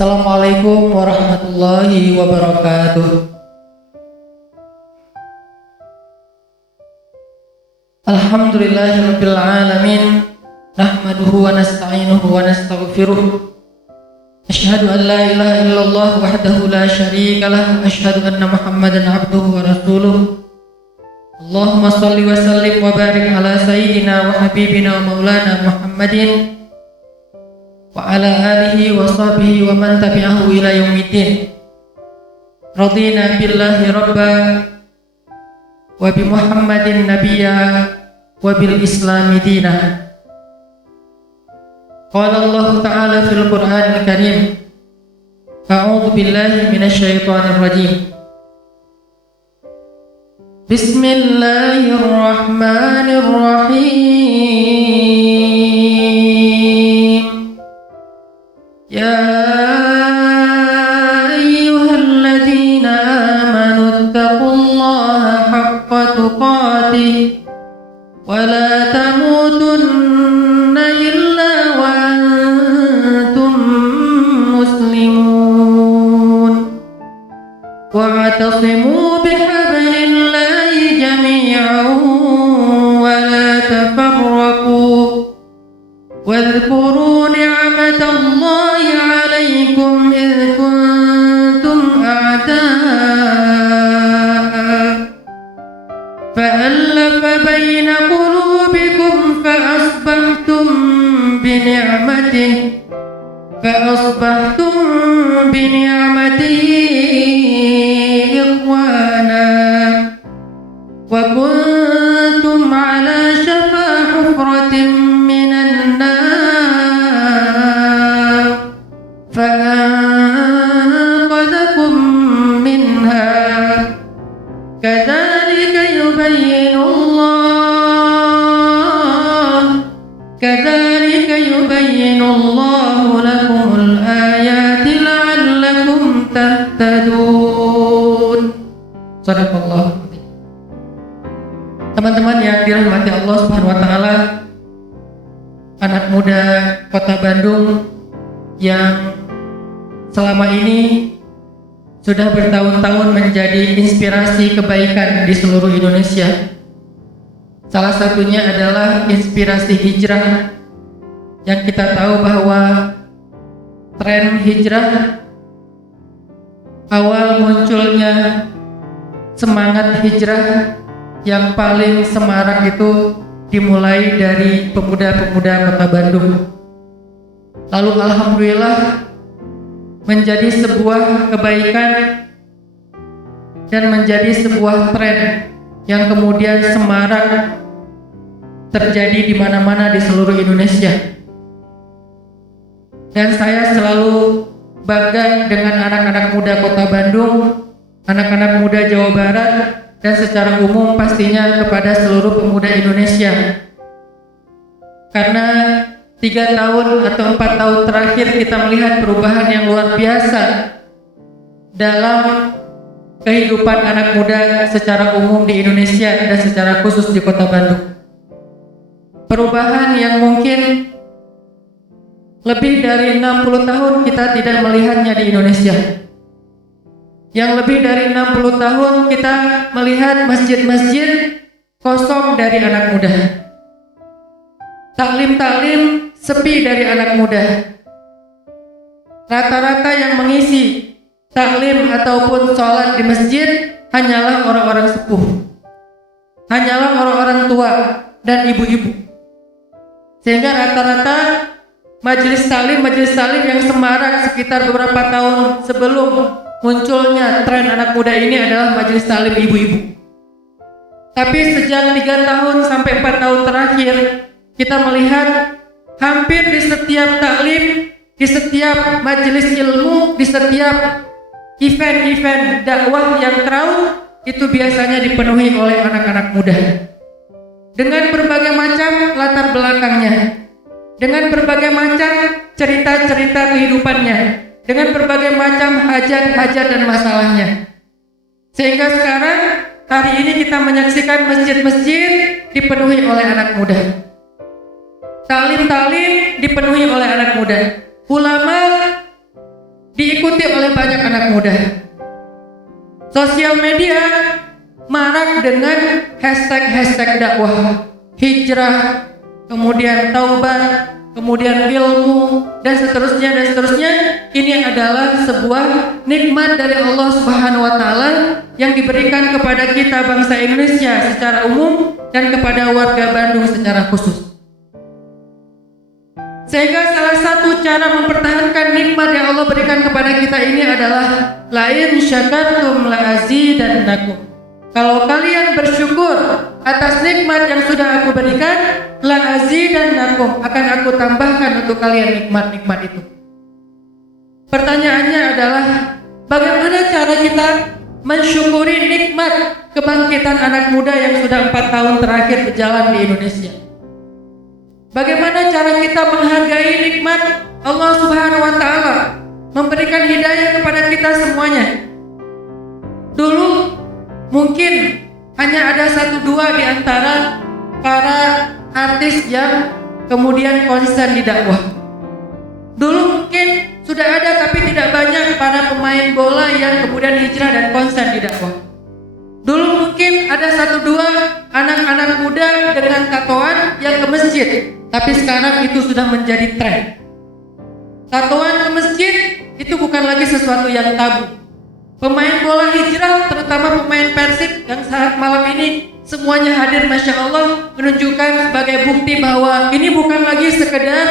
Assalamualaikum warahmatullahi wabarakatuh. Alhamdulillahirabbil alamin. Nahmaduhu wa nasta'inuhu wa nastaghfiruh. Asyhadu an la ilaha illallah wahdahu la syarika lah. Asyhadu anna Muhammadan abduhu wa rasuluh. Allahumma shalli wa sallim wa barik ala sayyidina wa habibina wa maulana Muhammadin wa ala alihi wa sahbihi wa man tabi'ahu ila yaumiddin. Radina billahi rabba wa bi Muhammadin nabiyya wa bil islami dina. Qala Allah ta'ala fil Qur'anil Karim, a'udzu billahi minasy syaithanir rajim. Bismillahirrahmanirrahim. Ya ayyuhalladzina amanu taqullaha haqqa tuqatih wa la tamutunna illa wa antum muslimun wa'tasimu bihablillahi jami'an wa la tafarraqu wadhkuru ni'matallahi 'alaikum idh kuntum a'daa'a fa'alafa baina qulubikum fa'asbahtum bini'matihi ikhwana wa kuntum 'ala shafa hufratin minan nar fa'anqadhakum minha kadzalika yubayyinu Allahu lakumul ayati la'allakum tahtadun. Shadaqallahu. Teman-teman yang dirahmati Allah Subhanahu wa taala, anak muda Kota Bandung yang selama ini sudah bertahun-tahun menjadi inspirasi kebaikan di seluruh Indonesia. Salah satunya adalah inspirasi hijrah, yang kita tahu bahwa tren hijrah, awal munculnya semangat hijrah yang paling semarak itu dimulai dari pemuda-pemuda Kota Bandung. Lalu alhamdulillah menjadi sebuah kebaikan dan menjadi sebuah tren yang kemudian semarak terjadi di mana-mana di seluruh Indonesia. Dan saya selalu bangga dengan anak-anak muda Kota Bandung, anak-anak muda Jawa Barat, dan secara umum pastinya kepada seluruh pemuda Indonesia. Karena 3 tahun atau 4 tahun terakhir kita melihat perubahan yang luar biasa dalam kehidupan anak muda secara umum di Indonesia dan secara khusus di Kota Bandung. Perubahan yang mungkin lebih dari 60 tahun kita tidak melihatnya di Indonesia. Yang lebih dari 60 tahun kita melihat masjid-masjid kosong dari anak muda. Taklim-taklim sepi dari anak muda. Rata-rata yang mengisi taklim ataupun sholat di masjid hanyalah orang-orang sepuh, hanyalah orang-orang tua dan ibu-ibu. Sehingga rata-rata majelis taklim yang semarak sekitar beberapa tahun sebelum munculnya tren anak muda ini adalah majelis taklim ibu-ibu. Tapi sejak 3 tahun sampai 4 tahun terakhir kita melihat hampir di setiap taklim, di setiap majelis ilmu, di setiap event-event dakwah yang crowd itu biasanya dipenuhi oleh anak-anak muda dengan berbagai macam latar belakangnya, dengan berbagai macam cerita-cerita kehidupannya, dengan berbagai macam hajat-hajat dan masalahnya. Sehingga sekarang hari ini kita menyaksikan masjid-masjid dipenuhi oleh anak muda, taklim-taklim dipenuhi oleh anak muda, ulama diikuti oleh banyak anak muda. Sosial media marak dengan hashtag dakwah, hijrah, kemudian taubat, kemudian ilmu, dan seterusnya. Ini adalah sebuah nikmat dari Allah Subhanahu wa Ta'ala yang diberikan kepada kita bangsa Indonesia secara umum dan kepada warga Bandung secara khusus. Sehingga salah satu cara mempertahankan nikmat yang Allah berikan kepada kita ini adalah la in syakartum la azidannakum. Kalau kalian bersyukur atas nikmat yang sudah aku berikan, la azidannakum, akan aku tambahkan untuk kalian nikmat-nikmat itu. Pertanyaannya adalah bagaimana cara kita mensyukuri nikmat kebangkitan anak muda yang sudah 4 tahun terakhir berjalan di Indonesia? Bagaimana cara kita menghargai nikmat Allah Subhanahu wa Ta'ala memberikan hidayah kepada kita semuanya? Dulu mungkin hanya ada 1-2 di antara para artis yang kemudian konsen di dakwah. Dulu mungkin sudah ada tapi tidak banyak para pemain bola yang kemudian hijrah dan konsen di dakwah. Dulu mungkin ada 1-2 anak-anak muda dengan tatoan yang ke masjid, tapi sekarang itu sudah menjadi tren. Tatoan ke masjid itu bukan lagi sesuatu yang tabu. Pemain bola hijrah, terutama pemain Persib yang saat malam ini semuanya hadir, Masya Allah, menunjukkan sebagai bukti bahwa ini bukan lagi sekedar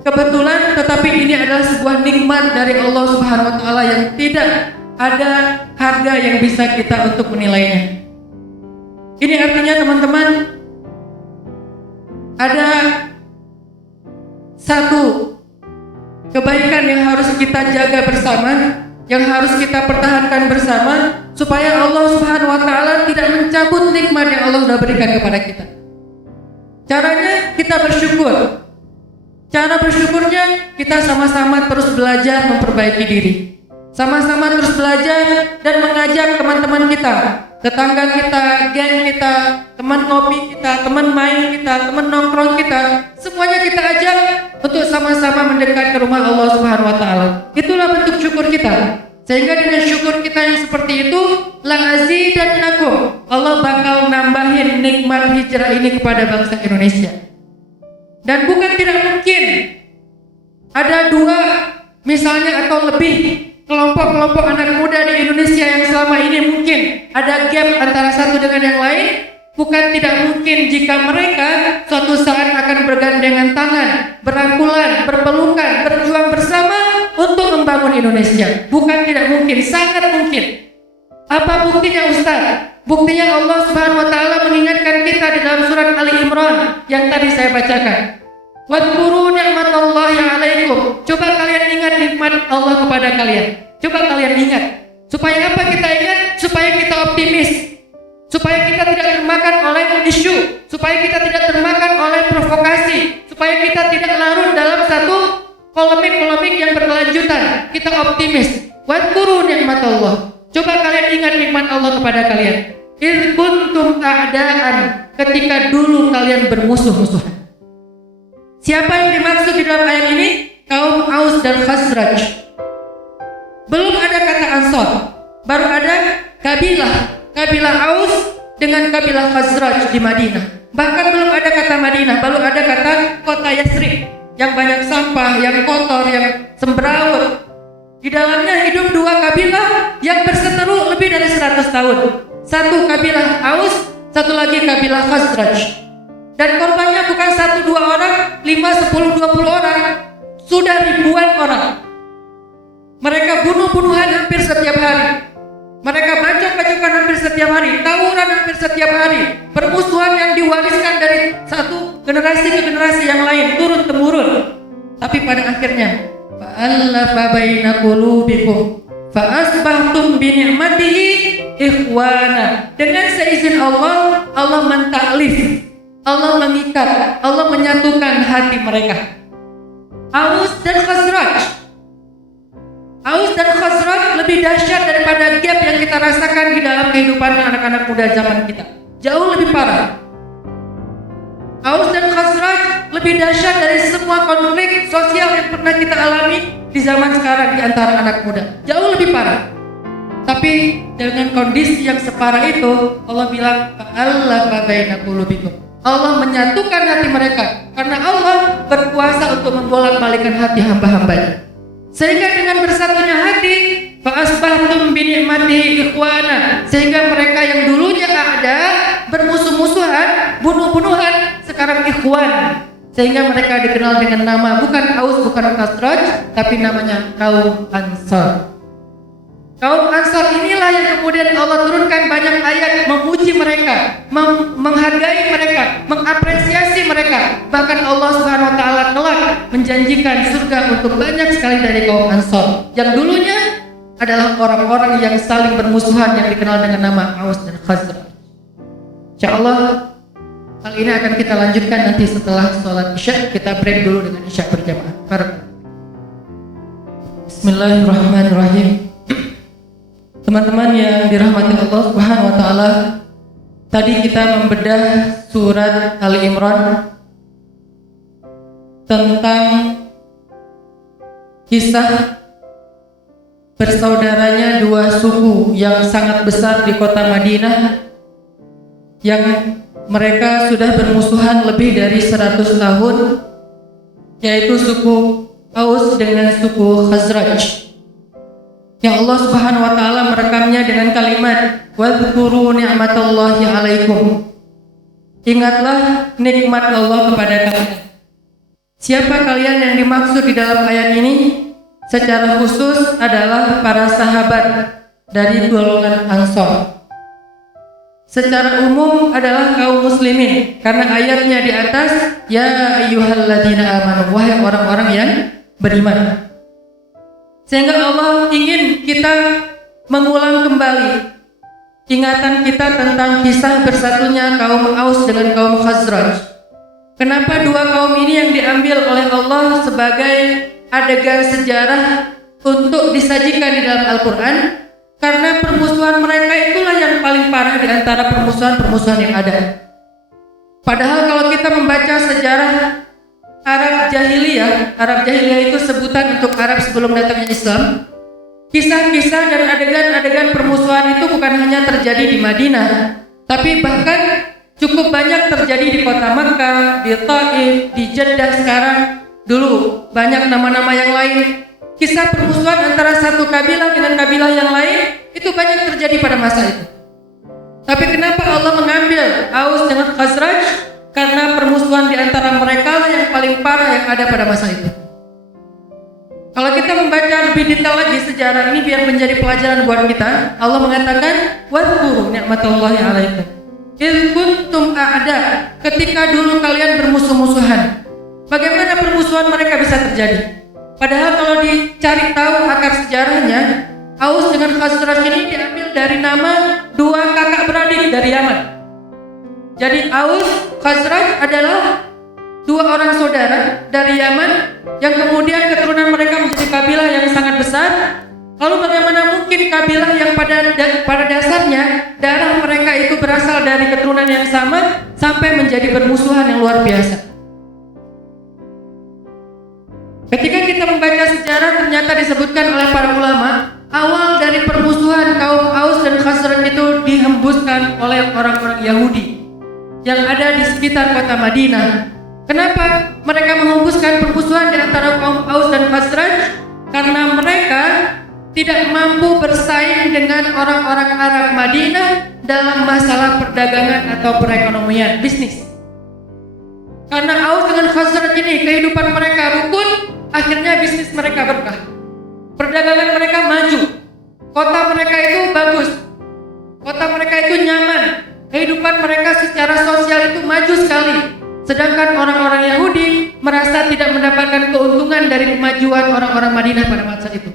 kebetulan, tetapi ini adalah sebuah nikmat dari Allah Subhanahu wa Ta'ala yang tidak ada harga yang bisa kita untuk menilainya. Ini artinya teman-teman, ada satu kebaikan yang harus kita jaga bersama, yang harus kita pertahankan bersama, supaya Allah Subhanahu wa Ta'ala tidak mencabut nikmat yang Allah sudah berikan kepada kita. Caranya kita bersyukur. Cara bersyukurnya kita sama-sama terus belajar memperbaiki diri. Sama-sama terus belajar dan mengajak teman-teman kita, tetangga kita, geng kita, teman ngopi kita, teman main kita, teman nongkrong kita, semuanya kita ajak untuk sama-sama mendekat ke rumah Allah Subhanahu wa Ta'ala. Itulah bentuk syukur kita. Sehingga dengan syukur kita yang seperti itu, la azidannakum, Allah bakal nambahin nikmat hijrah ini kepada bangsa Indonesia. Dan bukan tidak mungkin ada 2 misalnya atau lebih kelompok-kelompok anak muda di Indonesia yang selama ini mungkin ada gap antara satu dengan yang lain. Bukan tidak mungkin jika mereka suatu saat akan bergandengan tangan, berangkulan, berpelukan, berjuang bersama untuk membangun Indonesia. Bukan tidak mungkin, sangat mungkin. Apa buktinya Ustaz? Buktinya Allah Subhanahu wa Ta'ala mengingatkan kita di dalam surat Ali Imran yang tadi saya bacakan. Wadhkuru ni'matallahi 'alaikum. Coba kalian ingat nikmat Allah kepada kalian. Coba kalian ingat. Supaya apa kita ingat? Supaya kita optimis. Supaya kita tidak termakan oleh isu, supaya kita tidak termakan oleh provokasi, supaya kita tidak larut dalam satu polemik-polemik yang berkelanjutan. Kita optimis. Wadhkuru ni'matallah. Coba kalian ingat nikmat Allah kepada kalian. Idh kuntum a'daan, ketika dulu kalian bermusuh-musuhan. Siapa yang dimaksud di dalam ayat ini? Kaum Aus dan Khazraj. Belum ada kata Ansor, baru ada kabilah Aus dengan kabilah Khazraj di Madinah. Bahkan belum ada kata Madinah, baru ada kata kota Yasrib yang banyak sampah, yang kotor, yang semberawut. Di dalamnya hidup 2 kabilah yang berseteru lebih dari 100 tahun. Satu kabilah Aus, satu lagi kabilah Khazraj. Dan korbannya bukan 1-2 orang, 5, 10, 20 orang, sudah ribuan orang. Mereka bunuh-bunuhan hampir setiap hari. Mereka bacok-bacokan hampir setiap hari, tawuran hampir setiap hari, permusuhan yang diwariskan dari satu generasi ke generasi yang lain, turun-temurun. Tapi pada akhirnya, fa'allafa baina qulubikum fa'asbahtum bi ni'matihi ikhwana. Dengan seizin Allah, Allah mentaklif, Allah mengikat, Allah menyatukan hati mereka. Aus dan Khazraj lebih dahsyat daripada gap yang kita rasakan di dalam kehidupan anak-anak muda zaman kita. Jauh lebih parah. Aus dan Khazraj lebih dahsyat dari semua konflik sosial yang pernah kita alami di zaman sekarang di antara anak muda. Jauh lebih parah. Tapi dengan kondisi yang separah itu, Allah bilang, fa'allafa baina qulubikum. Allah menyatukan hati mereka karena Allah berkuasa untuk membolak-balikan hati hamba-hambanya. Sehingga dengan bersatunya hati, fa'asbahtum bi ni'matihi ikhwana, sehingga mereka yang dulunya ada bermusuh-musuhan, bunuh-bunuhan, sekarang ikhwan. Sehingga mereka dikenal dengan nama bukan Aus, bukan Khazraj, tapi namanya kaum Ansar. Kaum Ansar inilah yang kemudian Allah turunkan banyak ayat memuji mereka, menghargai mereka, mengapresiasi mereka. Bahkan Allah Subhanahu wa taala kelak menjanjikan surga untuk banyak sekali dari kaum Ansar yang dulunya adalah orang-orang yang saling bermusuhan yang dikenal dengan nama Aus dan Khazraj. Insyaallah hal ini akan kita lanjutkan nanti setelah sholat Isya. Kita break dulu dengan Isya berjamaah. Bismillahirrahmanirrahim. Teman-teman yang dirahmati Allah Subhanahu wa taala, tadi kita membedah surat Ali Imran tentang kisah bersaudaranya dua suku yang sangat besar di kota Madinah, yang mereka sudah bermusuhan lebih dari 100 tahun, yaitu suku Aus dengan suku Khazraj. Yang Allah Subhanahu wa taala merekamnya dengan kalimat wadhkuru ni'matallahi 'alaikum. Ingatlah nikmat Allah kepada kalian. Siapa kalian yang dimaksud di dalam ayat ini? Secara khusus adalah para sahabat dari golongan Ansar. Secara umum adalah kaum muslimin, karena ayatnya di atas ya ayyuhalladzina amanu, wahai orang-orang yang beriman. Sehingga Allah ingin kita mengulang kembali ingatan kita tentang kisah bersatunya kaum Aus dengan kaum Khazraj. Kenapa dua kaum ini yang diambil oleh Allah sebagai adegan sejarah untuk disajikan di dalam Al-Quran? Karena permusuhan mereka itulah yang paling parah di antara permusuhan-permusuhan yang ada. Padahal kalau kita membaca sejarah Arab Jahiliyah itu sebutan untuk Arab sebelum datangnya Islam. Kisah-kisah dan adegan-adegan permusuhan itu bukan hanya terjadi di Madinah, tapi bahkan cukup banyak terjadi di kota Makkah, di Taif, di Jeddah sekarang. Dulu banyak nama-nama yang lain. Kisah permusuhan antara satu kabilah dengan kabilah yang lain itu banyak terjadi pada masa itu. Tapi kenapa Allah mengambil Aus dengan Khazraj? Karena permusuhan di antara mereka lah yang paling parah yang ada pada masa itu. Kalau kita membaca lebih detail lagi sejarah ini biar menjadi pelajaran buat kita, Allah mengatakan wadhkuru ni'matallahi 'alaikum idz kuntum a'da, ketika dulu kalian bermusuh-musuhan. Bagaimana permusuhan mereka bisa terjadi? Padahal kalau dicari tahu akar sejarahnya, Aus dengan Khazraj ini diambil dari nama dua kakak beradik dari Yaman. Jadi Aus, Khazraj adalah dua orang saudara dari Yaman yang kemudian keturunan mereka menjadi kabilah yang sangat besar. Lalu bagaimana mungkin kabilah yang pada dasarnya darah mereka itu berasal dari keturunan yang sama sampai menjadi bermusuhan yang luar biasa? Ketika kita membaca sejarah, ternyata disebutkan oleh para ulama, awal dari permusuhan kaum Aus dan Khazraj itu dihembuskan oleh orang-orang Yahudi yang ada di sekitar kota Madinah. Kenapa mereka menghembuskan permusuhan di antara kaum Aus dan Khazraj? Karena mereka tidak mampu bersaing dengan orang-orang Arab Madinah dalam masalah perdagangan atau perekonomian, bisnis. Karena Aus dengan Khazraj ini kehidupan mereka rukun, akhirnya bisnis mereka berkah. Perdagangan mereka maju. Kota mereka itu bagus. Kota mereka itu nyaman. Kehidupan mereka secara sosial itu maju sekali. Sedangkan orang-orang Yahudi merasa tidak mendapatkan keuntungan dari kemajuan orang-orang Madinah pada masa itu.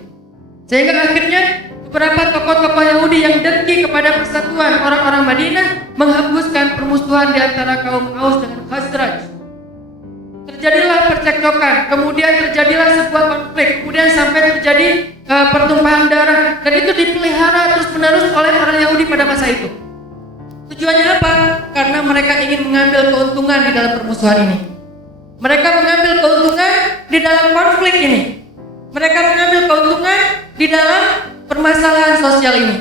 Sehingga akhirnya beberapa tokoh-tokoh Yahudi yang dengki kepada persatuan orang-orang Madinah menghembuskan permusuhan di antara kaum Aus dengan Khazraj. Terjadilah percekcokan, kemudian terjadilah sebuah konflik, kemudian sampai terjadi pertumpahan darah, dan itu dipelihara terus-menerus oleh orang Yahudi pada masa itu. Tujuannya apa? Karena mereka ingin mengambil keuntungan di dalam permusuhan ini. Mereka mengambil keuntungan di dalam konflik ini. Mereka mengambil keuntungan di dalam permasalahan sosial ini.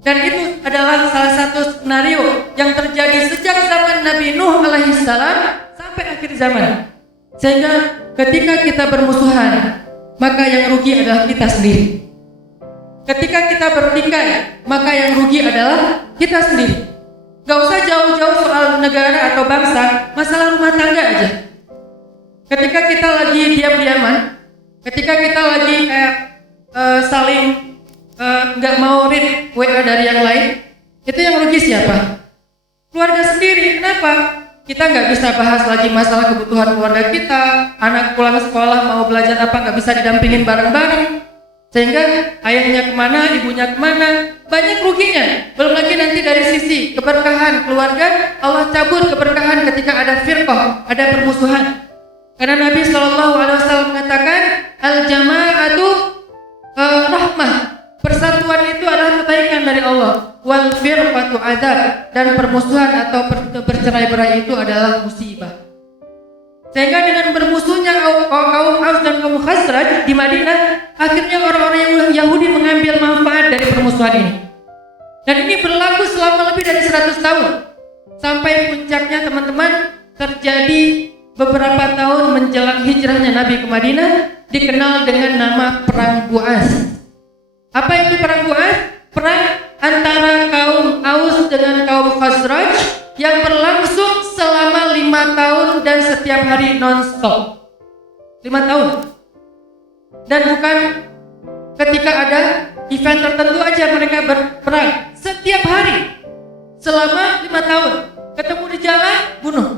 Dan itu adalah salah satu skenario yang terjadi sejak zaman Nabi Nuh alaihissalam sampai akhir zaman. Sehingga ketika kita bermusuhan, maka yang rugi adalah kita sendiri. Ketika kita bertikai, maka yang rugi adalah kita sendiri. Gak usah jauh-jauh soal negara atau bangsa, masalah rumah tangga aja. Ketika kita lagi diam-diaman, ketika kita lagi kayak saling nggak mau read WA dari yang lain, itu yang rugi siapa? Keluarga sendiri. Kenapa? Kita nggak bisa bahas lagi masalah kebutuhan keluarga kita. Anak pulang sekolah mau belajar apa nggak bisa didampingin bareng-bareng. Sehingga ayahnya kemana, ibunya kemana, banyak ruginya. Belum lagi nanti dari sisi keberkahan keluarga, Allah cabut keberkahan ketika ada firqah, ada permusuhan. Karena Nabi SAW mengatakan al-jama'atu rahmah. Persatuan itu adalah kebaikan dari Allah. Wal firqatu adzab, dan permusuhan atau bercerai-berai itu adalah musibah. Sehingga dengan bermusuhnya kaum Aus dan kaum Khazraj di Madinah, akhirnya orang-orang yang Yahudi mengambil manfaat dari permusuhan ini. Dan ini berlaku selama lebih dari 100 tahun. Sampai puncaknya teman-teman terjadi beberapa tahun menjelang hijrahnya Nabi ke Madinah, dikenal dengan nama Perang Bu'as. Apa itu Perang Bu'as? Perang antara kaum Aus dengan kaum Khazraj yang berlangsung selama 5 tahun dan setiap hari non-stop. 5 tahun. Dan bukan ketika ada event tertentu aja mereka berperang. Setiap hari selama 5 tahun. Ketemu di jalan, bunuh.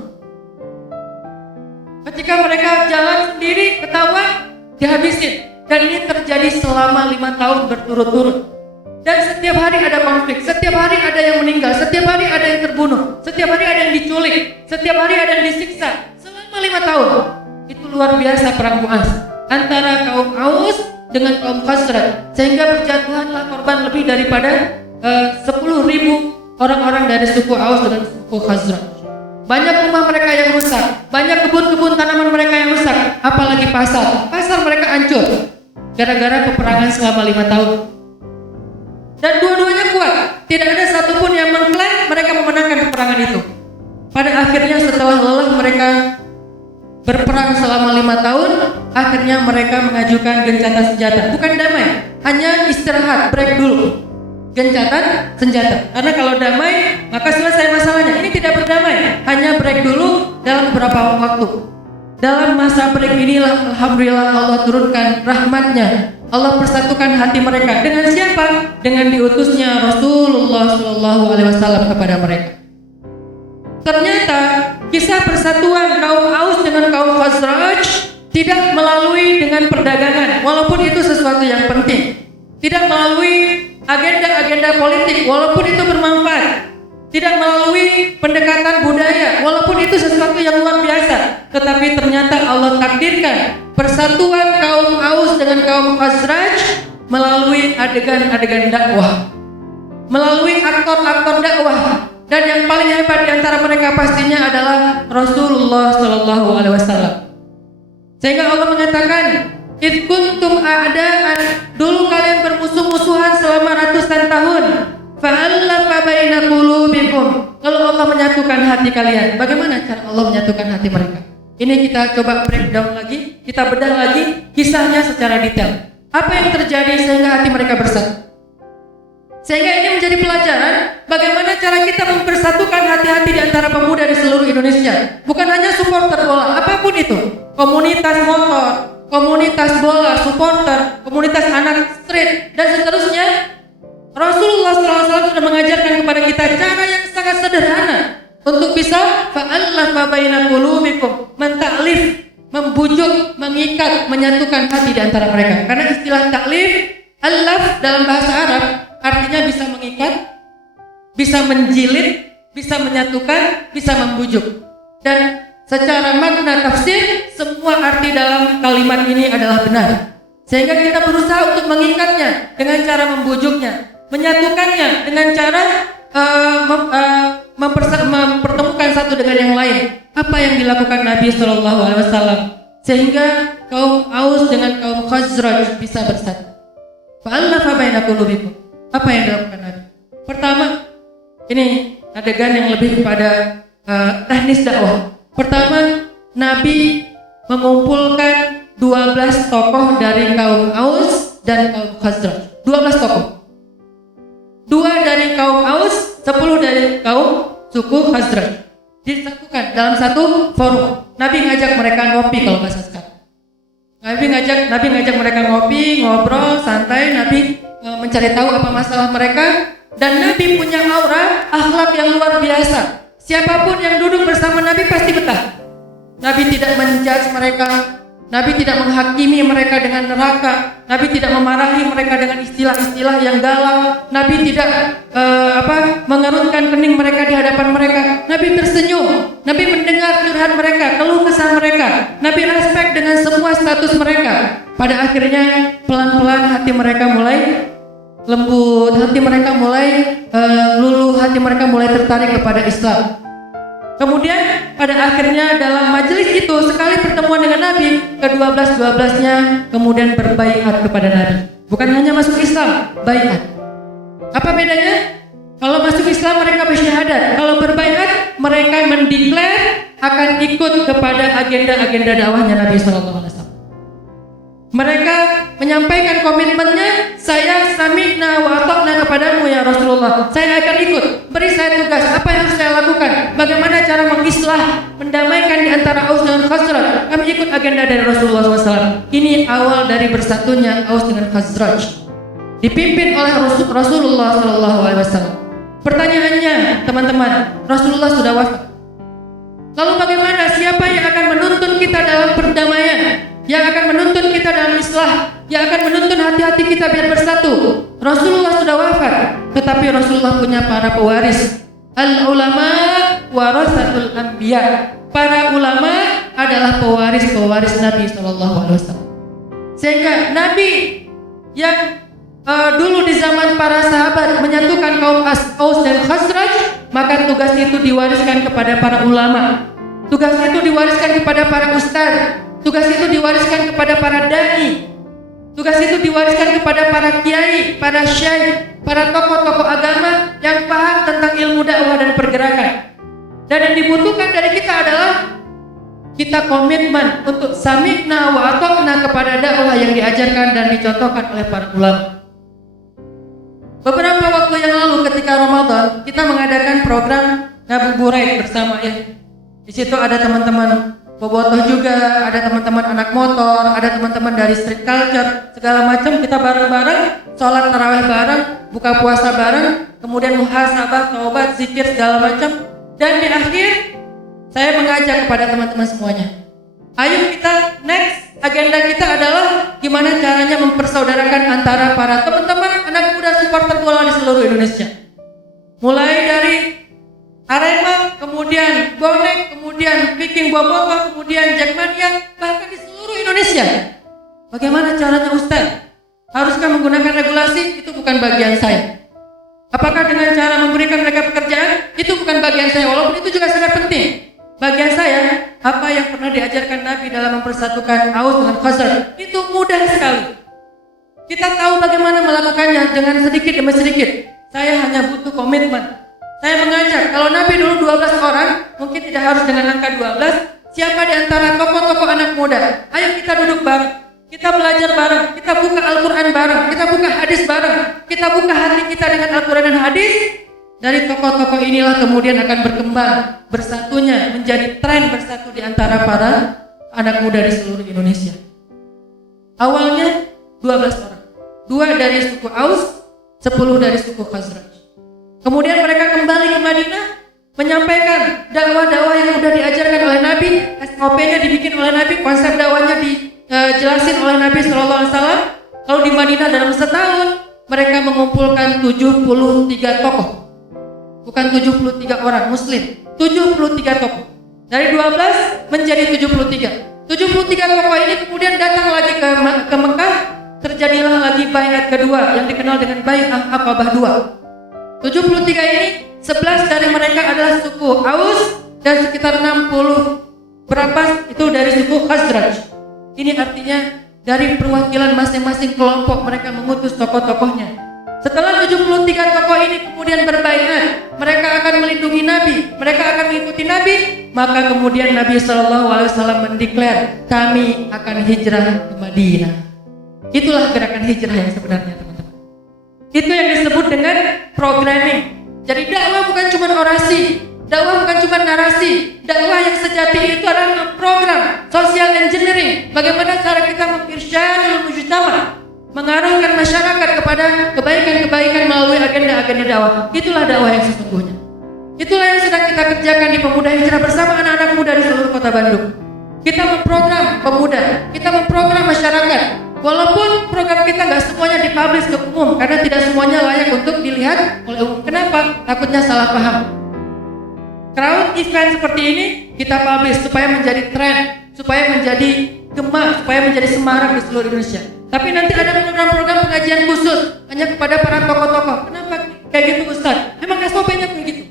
Ketika mereka jalan sendiri, ketahuan, dihabisin. Dan ini terjadi selama 5 tahun berturut-turut. Dan setiap hari ada konflik, setiap hari ada yang meninggal, setiap hari ada yang terbunuh, setiap hari ada yang diculik, setiap hari ada yang disiksa. Selama 5 tahun. Itu luar biasa perang Bu'as antara kaum Aus dengan kaum Khazraj. Sehingga berjatuhanlah korban lebih daripada 10.000 orang-orang dari suku Aus dengan suku Khazraj. Banyak rumah mereka yang rusak, banyak kebun-kebun tanaman mereka yang rusak, apalagi pasar mereka hancur gara-gara peperangan selama 5 tahun. Dan dua-duanya kuat, tidak ada satupun yang mengklaim mereka memenangkan peperangan itu. Pada akhirnya setelah lelah mereka berperang selama 5 tahun, akhirnya mereka mengajukan gencatan senjata. Bukan damai, hanya istirahat, break dulu. Gencatan senjata. Karena kalau damai, maka selesai masalahnya. Ini tidak berdamai, hanya break dulu dalam beberapa waktu. Dalam masa break inilah alhamdulillah Allah turunkan rahmatnya. Allah persatukan hati mereka. Dengan siapa? Dengan diutusnya Rasulullah SAW kepada mereka. Ternyata kisah persatuan kaum Aus dengan kaum Khazraj tidak melalui dengan perdagangan, walaupun itu sesuatu yang penting. Tidak melalui agenda-agenda politik, walaupun itu bermanfaat. Tidak melalui pendekatan budaya, walaupun itu sesuatu yang luar biasa. Tetapi ternyata Allah takdirkan persatuan kaum Aus dengan kaum Khazraj melalui adegan-adegan dakwah, melalui aktor-aktor dakwah. Dan yang paling hebat di antara mereka pastinya adalah Rasulullah SAW. Sehingga Allah mengatakan, "Id kuntum a'da'an", dulu kalian bermusuh-musuhan selama ratusan tahun. Fa'allafa baina qulubikum, lalu Allah menyatukan hati kalian. Bagaimana cara Allah menyatukan hati mereka? Ini kita coba breakdown lagi, kita bedah lagi kisahnya secara detail. Apa yang terjadi sehingga hati mereka bersatu? Sehingga ini menjadi pelajaran bagaimana cara kita mempersatukan hati-hati di antara pemuda di seluruh Indonesia. Bukan hanya supporter bola, apapun itu. Komunitas motor, komunitas bola, supporter, komunitas anak street, dan seterusnya. Rasulullah SAW sudah mengajarkan kepada kita cara yang sangat sederhana untuk bisa fa'allafa baina qulubikum, mentaklif, membujuk, mengikat, menyatukan hati di antara mereka. Karena istilah taklif, alaf dalam bahasa Arab artinya bisa mengikat, bisa menjilid, bisa menyatukan, bisa membujuk. Dan secara makna tafsir, semua arti dalam kalimat ini adalah benar. Sehingga kita berusaha untuk mengikatnya dengan cara membujuknya, menyatukannya dengan cara mempertemukan satu dengan yang lain. Apa yang dilakukan Nabi SAW? sehingga kaum Aus dengan kaum Khazraj bisa bersatu. Fa'allafa baina qulubikum. Apa yang dilakukan Nabi? Pertama, ini adegan yang lebih kepada teknis dakwah. Pertama, Nabi mengumpulkan 12 tokoh dari kaum Aus dan kaum Khazraj. 12 tokoh. 2 dari kaum Aus, 10 dari kaum suku Khazraj. Disatukan dalam satu forum. Nabi ngajak mereka ngopi kalau bahasa sekarang. Nabi ngajak mereka ngopi, ngobrol, santai. Nabi mencari tahu apa masalah mereka. Dan Nabi punya aura akhlak yang luar biasa. Siapapun yang duduk bersama Nabi pasti betah. Nabi tidak menjudge mereka. Nabi tidak menghakimi mereka dengan neraka. Nabi tidak memarahi mereka dengan istilah-istilah yang galak. Nabi tidak mengerutkan kening mereka di hadapan mereka. Nabi tersenyum. Nabi mendengar curhat mereka, keluh kesah mereka. Nabi respect dengan semua status mereka. Pada akhirnya pelan-pelan hati mereka mulai lembut, hati mereka mulai luluh, hati mereka mulai tertarik kepada Islam. Kemudian pada akhirnya dalam majelis itu sekali pertemuan dengan Nabi, ke-12-12-nya kemudian berbaiat kepada Nabi. Bukan hanya masuk Islam, baiat. Apa bedanya? Kalau masuk Islam mereka bersyahadat, kalau berbaiat mereka mendeklar akan ikut kepada agenda-agenda dakwahnya Nabi SAW. Mereka menyampaikan komitmennya, saya sami'na wa ata'na kepadamu ya Rasulullah. Saya akan ikut, beri saya tugas, apa yang harus saya lakukan, bagaimana cara mengislah, mendamaikan di antara Aus dengan Khazraj. Kami ikut agenda dari Rasulullah SAW. Ini awal dari bersatunya Aus dengan Khazraj, dipimpin oleh Rasulullah SAW. Pertanyaannya teman-teman, Rasulullah sudah wafat. Lalu bagaimana, siapa yang akan menuntun kita dalam perdamaian? Yang akan menuntun kita dalam islah, yang akan menuntun hati-hati kita biar bersatu. Rasulullah sudah wafat, tetapi Rasulullah punya para pewaris. Al-ulama warasatul anbiya. Para ulama adalah pewaris-pewaris Nabi SAW. Sehingga Nabi yang dulu di zaman para sahabat menyatukan kaum Aus dan Khazraj, maka tugas itu diwariskan kepada para ulama. Tugas itu diwariskan kepada para ustaz. Tugas itu diwariskan kepada para dai. Tugas itu diwariskan kepada para kiai, para syekh, para tokoh-tokoh agama yang paham tentang ilmu dakwah dan pergerakan. Dan yang dibutuhkan dari kita adalah kita komitmen untuk sami'na wa ata'na kepada dakwah yang diajarkan dan dicontohkan oleh para ulama. Beberapa waktu yang lalu ketika Ramadan, kita mengadakan program ngabuburit bersama ya. Di situ ada teman-teman bobotoh juga, ada teman-teman anak motor, ada teman-teman dari street culture, segala macam. Kita bareng-bareng, sholat tarawih bareng, buka puasa bareng, kemudian muhasabah, taubat, zikir, segala macam. Dan di akhir, saya mengajak kepada teman-teman semuanya, ayo kita next, agenda kita adalah gimana caranya mempersaudarakan antara para teman-teman anak muda supporter bola di seluruh Indonesia. Mulai dari Arema, kemudian Bonek, kemudian Viking Bobotoh, kemudian Jackmania, bahkan di seluruh Indonesia. Bagaimana caranya Ustaz? Haruskah menggunakan regulasi? Itu bukan bagian saya. Apakah dengan cara memberikan mereka pekerjaan? Itu bukan bagian saya, walaupun itu juga sangat penting. Bagian saya, apa yang pernah diajarkan Nabi dalam mempersatukan Aus dengan Khazraj, itu mudah sekali. Kita tahu bagaimana melakukannya dengan sedikit demi sedikit. Saya hanya butuh komitmen. Saya mengajak, kalau Nabi dulu 12 orang, mungkin tidak harus dengan angka 12. Siapa di antara tokoh-tokoh anak muda? Ayo kita duduk bareng, kita belajar bareng, kita buka Al-Quran bareng, kita buka hadis bareng, kita buka hati kita dengan Al-Quran dan hadis. Dari tokoh-tokoh inilah kemudian akan berkembang, bersatunya menjadi tren bersatu di antara para anak muda di seluruh Indonesia. Awalnya 12 orang, 2 dari suku Aus, 10 dari suku Khazraj. Kemudian mereka kembali ke Madinah, menyampaikan dakwah-dakwah yang sudah diajarkan oleh Nabi. SOP-nya dibikin oleh Nabi, konsep dakwahnya dijelasin oleh Nabi SAW. Lalu di Madinah dalam setahun mereka mengumpulkan 73 tokoh, bukan 73 orang Muslim, 73 tokoh. Dari 12 menjadi 73. 73 tokoh ini kemudian datang lagi ke Mekah. Terjadilah lagi baiat kedua yang dikenal dengan Bai'ah Aqabah 2. 73 ini 11 dari mereka adalah suku Aus dan sekitar 60 berapa itu dari suku Khazraj. Ini artinya dari perwakilan masing-masing kelompok mereka mengutus tokoh-tokohnya. Setelah 73 tokoh ini kemudian berbaiat, mereka akan melindungi Nabi, mereka akan mengikuti Nabi, maka kemudian Nabi SAW mendeklar, kami akan hijrah ke Madinah. Itulah gerakan hijrah yang sebenarnya, teman-teman. Itu yang disebut dengan programming. Jadi dakwah bukan cuma orasi, dakwah bukan cuma narasi. Dakwah yang sejati itu adalah program social engineering. Bagaimana cara kita mengirsyadul mujtama, mengarahkan masyarakat kepada kebaikan-kebaikan melalui agenda-agenda dakwah. Itulah dakwah yang sesungguhnya. Itulah yang sedang kita kerjakan di Pemuda Hijrah bersama anak-anak muda di seluruh kota Bandung. Kita memprogram pemuda, kita memprogram masyarakat. Walaupun program kita nggak semuanya dipublish ke umum, karena tidak semuanya layak untuk dilihat oleh umum. Kenapa? Takutnya salah paham. Crowd event seperti ini kita publish supaya menjadi tren, supaya menjadi gemar, supaya menjadi semarak di seluruh Indonesia. Tapi nanti ada program-program pengajian khusus hanya kepada para tokoh-tokoh. Kenapa kayak gitu Ustaz? Memang SOP-nya begitu.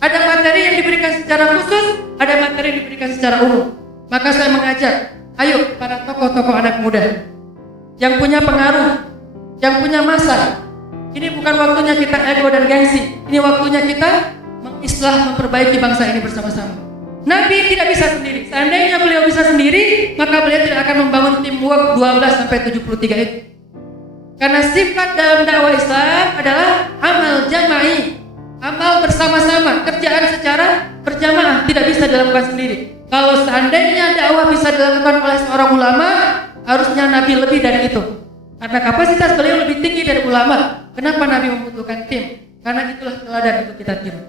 Ada materi yang diberikan secara khusus, ada materi yang diberikan secara umum. Maka saya mengajak, ayo para tokoh-tokoh anak muda yang punya pengaruh, yang punya masa. Ini bukan waktunya kita ego dan gengsi. Ini waktunya kita mengislah, memperbaiki bangsa ini bersama-sama. Nabi tidak bisa sendiri. Seandainya beliau bisa sendiri, maka beliau tidak akan membangun teamwork 12 sampai 73 itu. Karena sifat dalam dakwah Islam adalah amal jama'i, amal bersama-sama, kerjaan secara berjamaah, tidak bisa dilakukan sendiri. Kalau seandainya dakwah bisa dilakukan oleh seorang ulama, harusnya Nabi lebih dari itu. Karena kapasitas beliau lebih tinggi dari ulama. Kenapa Nabi membutuhkan tim? Karena itulah teladan untuk kita tiru.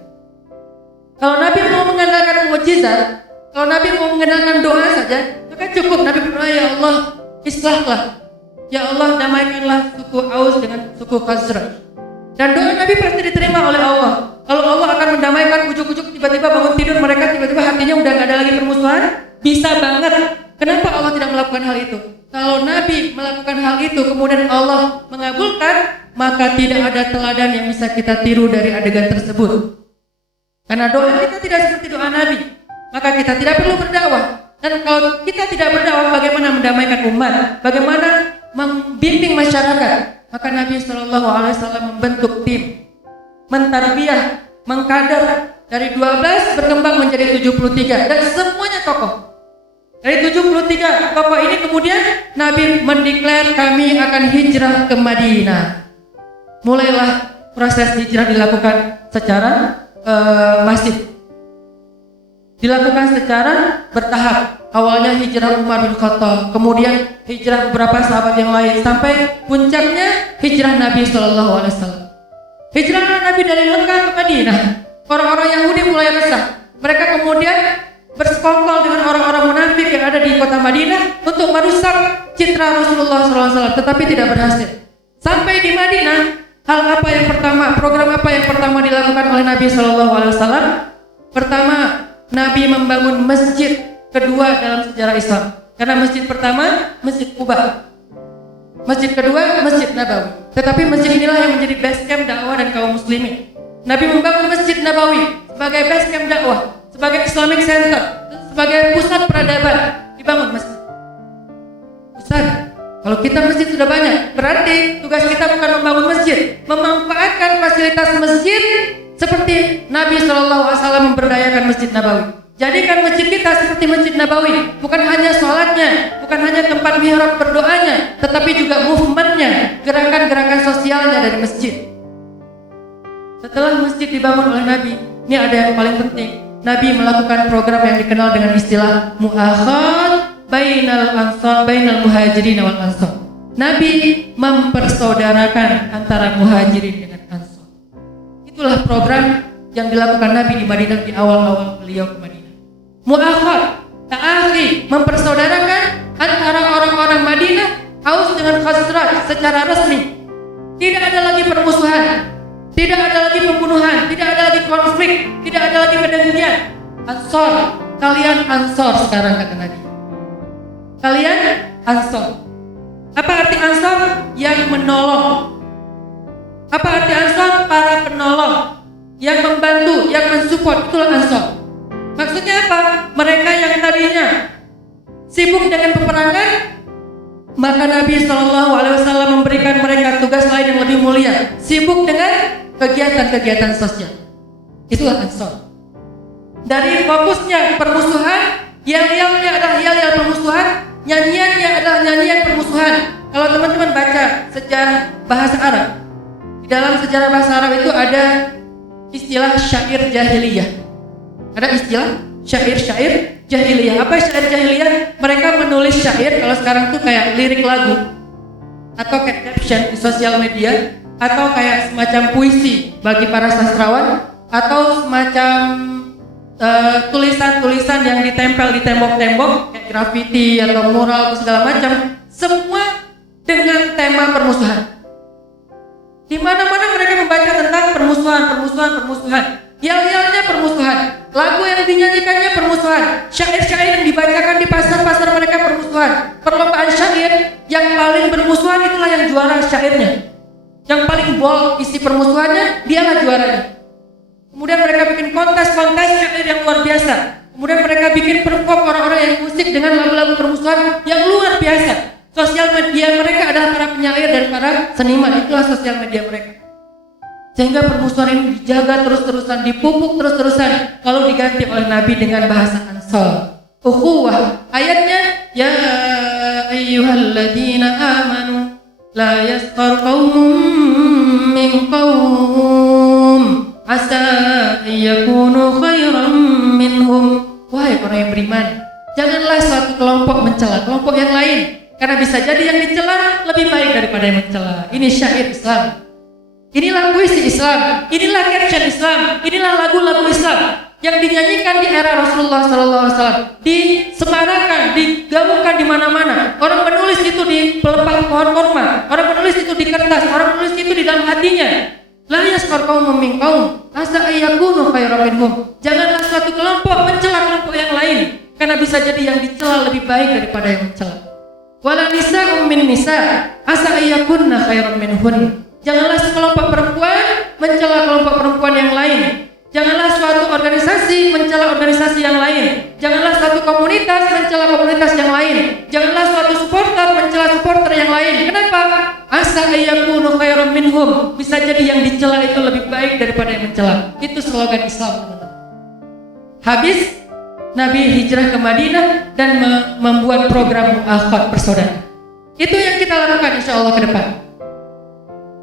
Kalau Nabi mau mengandalkan mukjizat, kalau Nabi mau mengandalkan doa saja, maka cukup Nabi berdoa, ya Allah, islahlah. Ya Allah, damaikanlah suku Aus dengan suku Khazraj. Dan doa Nabi pasti diterima oleh Allah. Kalau Allah akan mendamaikan ujuk-ujuk tiba-tiba bangun tidur mereka, tiba-tiba hatinya udah gak ada lagi permusuhan, bisa banget. Kenapa Allah tidak melakukan hal itu? Kalau Nabi melakukan hal itu kemudian Allah mengabulkan, maka tidak ada teladan yang bisa kita tiru dari adegan tersebut. Karena doa kita tidak seperti doa Nabi, maka kita tidak perlu berdakwah. Dan kalau kita tidak berdakwah, bagaimana mendamaikan umat? Bagaimana membimbing masyarakat? Maka Nabi SAW membentuk tim, mentarbiyah, mengkader dari 12 berkembang menjadi 73 dan semuanya tokoh. Dari 73 tokoh ini kemudian Nabi mendeklar kami akan hijrah ke Madinah. Mulailah proses hijrah dilakukan secara masif, dilakukan secara bertahap. Awalnya hijrah Umar bin Khattab, kemudian hijrah beberapa sahabat yang lain, sampai puncaknya hijrah Nabi SAW. Hijrah Nabi dari Mekah ke Madinah. Orang-orang Yahudi mulai resah. Mereka kemudian bersekongkol dengan orang-orang munafik yang ada di kota Madinah untuk merusak citra Rasulullah SAW, tetapi tidak berhasil. Sampai di Madinah, hal apa yang pertama, program apa yang pertama dilakukan oleh Nabi SAW? Pertama, Nabi membangun masjid kedua dalam sejarah Islam. Karena masjid pertama, Masjid Quba. Masjid kedua, Masjid Nabawi. Tetapi masjid inilah yang menjadi base camp dakwah dan kaum muslimin. Nabi membangun Masjid Nabawi sebagai base camp dakwah, sebagai Islamic Center, sebagai pusat peradaban. Dibangun masjid. Ustaz, kalau kita masjid sudah banyak, berarti tugas kita bukan membangun masjid, memanfaatkan fasilitas masjid seperti Nabi SAW memberdayakan Masjid Nabawi. Jadikan masjid kita seperti Masjid Nabawi, bukan hanya sholatnya, bukan hanya tempat mihrab berdoanya, tetapi juga movementnya, gerakan-gerakan sosialnya dari masjid. Setelah masjid dibangun oleh Nabi, ini ada yang paling penting. Nabi melakukan program yang dikenal dengan istilah mu'akhad bainal muhajirin wal ansar. Nabi mempersaudarakan antara muhajirin dengan ansar. Itulah program yang dilakukan Nabi di Madinah di awal-awal beliau ke Madinah. Mu'akhad, ta'akhi, mempersaudarakan antara orang-orang Madinah Aus dengan Khazraj secara resmi. Tidak ada lagi permusuhan, tidak ada lagi pembunuhan, tidak ada lagi konflik, tidak ada lagi kedengkian. Ansor, kalian Ansor sekarang kata Nabi. Kalian Ansor. Apa arti Ansor? Yang menolong. Apa arti Ansor? Para penolong, yang membantu, yang mensupport, itulah Ansor. Maksudnya apa? Mereka yang tadinya sibuk dengan peperangan, maka Nabi SAW memberikan mereka tugas lain yang lebih mulia, sibuk dengan kegiatan-kegiatan sosial. Itulah Ansor. Dari fokusnya permusuhan, yel-yelnya adalah yel-yel permusuhan, nyanyiannya adalah nyanyian permusuhan. Kalau teman-teman baca sejarah bahasa Arab, di dalam sejarah bahasa Arab itu ada istilah syair jahiliyah. Ada istilah syair-syair jahiliyah. Apa syair jahiliyah? Mereka menulis syair, kalau sekarang tuh kayak lirik lagu atau kayak caption di sosial media, atau kayak semacam puisi bagi para sastrawan, atau semacam tulisan-tulisan yang ditempel di tembok-tembok kayak grafiti atau mural atau segala macam, semua dengan tema permusuhan. Di mana-mana mereka membaca tentang permusuhan. Yel-yelnya permusuhan, lagu yang dinyanyikannya permusuhan, syair-syair yang dibacakan di pasar-pasar mereka permusuhan. Perlombaan syair yang paling bermusuhan itulah yang juara syairnya. Yang paling bold isi permusuhannya, dialah juaranya. Kemudian mereka bikin kontes-kontes syair yang luar biasa. Kemudian mereka bikin perform orang-orang yang musik dengan lagu-lagu permusuhan yang luar biasa. Sosial media mereka adalah para penyair dan para seniman. Itulah sosial media mereka. Sehingga permusuhan ini dijaga terus-terusan, dipupuk terus-terusan, lalu diganti oleh Nabi dengan bahasa Ansor. Ukhuwah. Ayatnya, ya ayyuhalladzina amanu la yaskhar qaumun min qaum asa yakunu khairan minhum. Wahai orang yang beriman, janganlah suatu kelompok mencela kelompok yang lain, karena bisa jadi yang dicela lebih baik daripada yang mencela. Ini syair Islam, inilah puisi Islam, inilah caption Islam, inilah lagu-lagu Islam yang dinyanyikan di era Rasulullah SAW, disemarakan, digaungkan di mana-mana. Orang menulis itu di pelepah pohon kurma, orang menulis itu di kertas, orang menulis itu di dalam hatinya. La yaskhar qaumun min qaum asa ayyakunu khairan minhum. Janganlah suatu kelompok mencela kelompok yang lain, karena bisa jadi yang dicela lebih baik daripada yang mencela. Wala nisa'un min nisa asa ayyakunna khairan minhun. Janganlah sekelompok perempuan mencela kelompok perempuan yang lain. Janganlah suatu organisasi mencela organisasi yang lain. Janganlah suatu komunitas mencela komunitas yang lain. Janganlah suatu supporter mencela supporter yang lain. Kenapa? Asa ayyakunu khairan minhum. Bisa jadi yang dicela itu lebih baik daripada yang mencela. Itu slogan Islam, teman-teman. Habis Nabi hijrah ke Madinah dan membuat program mu'akhad persaudaraan. Itu yang kita lakukan insya Allah ke depan.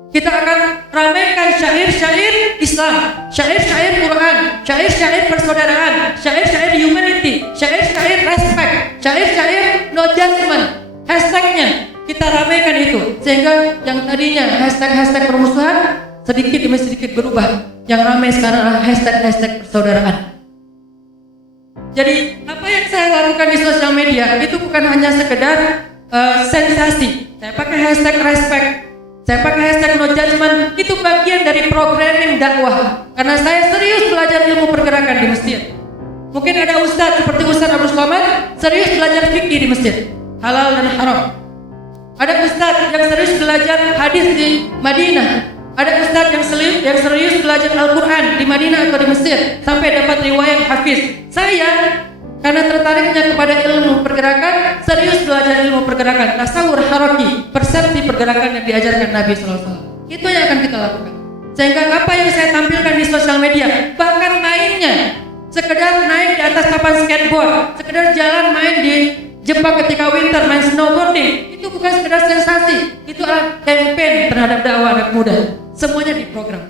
Kita akan ramaikan syair-syair Islam, syair-syair Quran, syair-syair persaudaraan, syair-syair humanity, syair-syair respect, syair-syair no judgment. Hashtagnya kita ramaikan itu, sehingga yang tadinya hashtag permusuhan sedikit demi sedikit berubah. Yang ramai sekarang adalah hashtag persaudaraan. Jadi apa yang saya lakukan di sosial media itu bukan hanya sekedar sensasi. Saya pakai hashtag respect, saya pakai hashtag no judgment, itu bagian dari programming dakwah. Karena saya serius belajar ilmu pergerakan di masjid. Mungkin ada ustadz seperti Ustadz Abdul Somad serius belajar fikih di masjid, halal dan haram. Ada ustadz yang serius belajar hadis di Madinah. Ada ustadz yang serius belajar Al-Quran di Madinah atau di Mesir sampai dapat riwayat hafiz. Saya karena tertariknya kepada ilmu pergerakan, serius belajar ilmu pergerakan, tasawur haraki, persepsi pergerakan yang diajarkan Nabi SAW. Itu yang akan kita lakukan. Sehingga apa yang saya tampilkan di sosial media, bahkan mainnya, sekedar naik di atas papan skateboard, sekedar jalan main di Jepang ketika winter, main snowboarding, itu bukan sekedar sensasi, itu adalah campaign terhadap dakwah anak muda. Semuanya diprogram.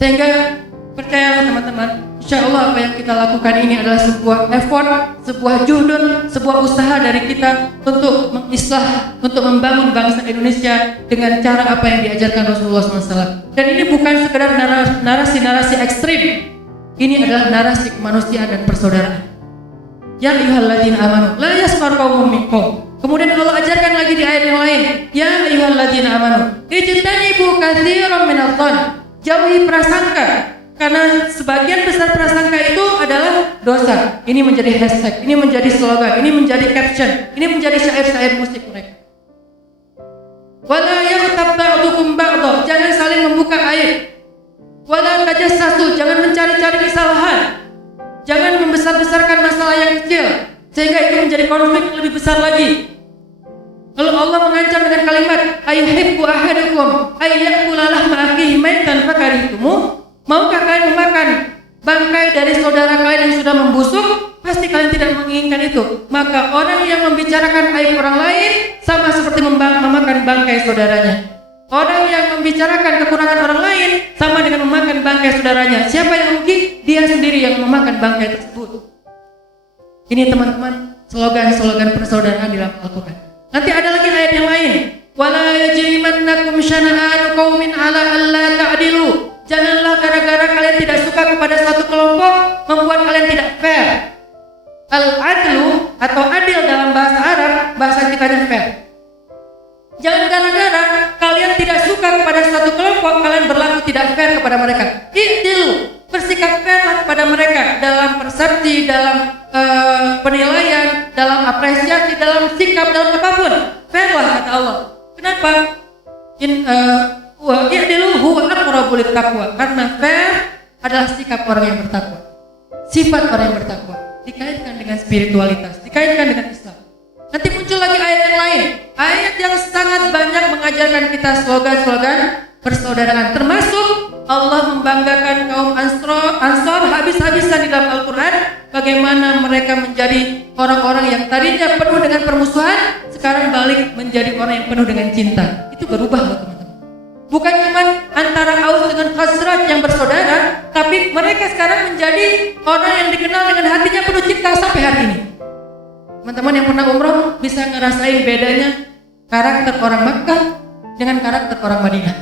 Sehingga percayalah teman-teman, insya Allah apa yang kita lakukan ini adalah sebuah effort, sebuah juhdun, sebuah usaha dari kita untuk mengislah, untuk membangun bangsa Indonesia dengan cara apa yang diajarkan Rasulullah SAW. Dan ini bukan sekedar narasi-narasi ekstrim, ini adalah narasi kemanusiaan dan persaudaraan. Ya ayyuhalladzina amanu la yaskhar qaumun min qaum. Kemudian Allah ajarkan lagi di ayat yang lain, ya ayyuhalladzina amanu ijtanibu katsiran minadh-dhann. Jauhi prasangka, karena sebagian besar prasangka itu adalah dosa. Ini menjadi hashtag, ini menjadi slogan, ini menjadi caption, ini menjadi syair-syair musik mereka. Wala yaghtab ba'dukum ba'dha, jangan saling membuka aib. Wala tajassasu, jangan mencari-cari kesalahan. Jangan membesar-besarkan masalah yang kecil. sehingga itu menjadi konflik yang lebih besar lagi. Lalu Allah mengancam dengan kalimat ayuhibbu ahadukum ayyakula lahma akhihi maitan fakarihtumu. Maukah kalian memakan bangkai dari saudara kalian yang sudah membusuk? Pasti kalian tidak menginginkan itu. Maka orang yang membicarakan aib orang lain sama seperti memakan bangkai saudaranya. Orang yang membicarakan kekurangan orang lain sama dengan memakan bangkai saudaranya. Siapa yang rugi? Dia sendiri yang memakan bangkai tersebut. Ini teman-teman slogan-slogan persaudaraan di dalam Al-Quran. Nanti ada lagi ayat yang lain. Wala yajrimannakum syana'anu qaumin ala alla ta'dilu. Janganlah gara-gara kalian tidak suka kepada suatu kelompok membuat kalian tidak fair. Al-adlu atau adil dalam bahasa Arab, bahasa kitanya fair. Jangan gara-gara kalian tidak suka kepada suatu kelompok kalian berlaku tidak fair kepada mereka. I'dilu, bersikap fair kepada mereka dalam persepsi, dalam penilaian, dalam apresiasi, dalam sikap, dalam apapun. Fairlah kata Allah. Kenapa? I'dilu huwa aqrabu lit-taqwa. Karena fair adalah sikap orang yang bertakwa. Sifat orang yang bertakwa dikaitkan dengan spiritualitas, dikaitkan dengan Islam. Nanti muncul lagi ayat yang lain, ayat yang sangat banyak mengajarkan kita slogan-slogan persaudaraan, termasuk Allah membanggakan kaum Ansor habis-habisan di dalam Al-Quran, bagaimana mereka menjadi orang-orang yang tadinya penuh dengan permusuhan, sekarang balik menjadi orang yang penuh dengan cinta. Itu berubah loh teman-teman. Bukan cuma antara Aus dengan Khazraj yang bersaudara, tapi mereka sekarang menjadi orang yang dikenal dengan hatinya penuh cinta sampai hari ini. Teman-teman yang pernah umroh bisa ngerasain bedanya karakter orang Makkah dengan karakter orang Madinah.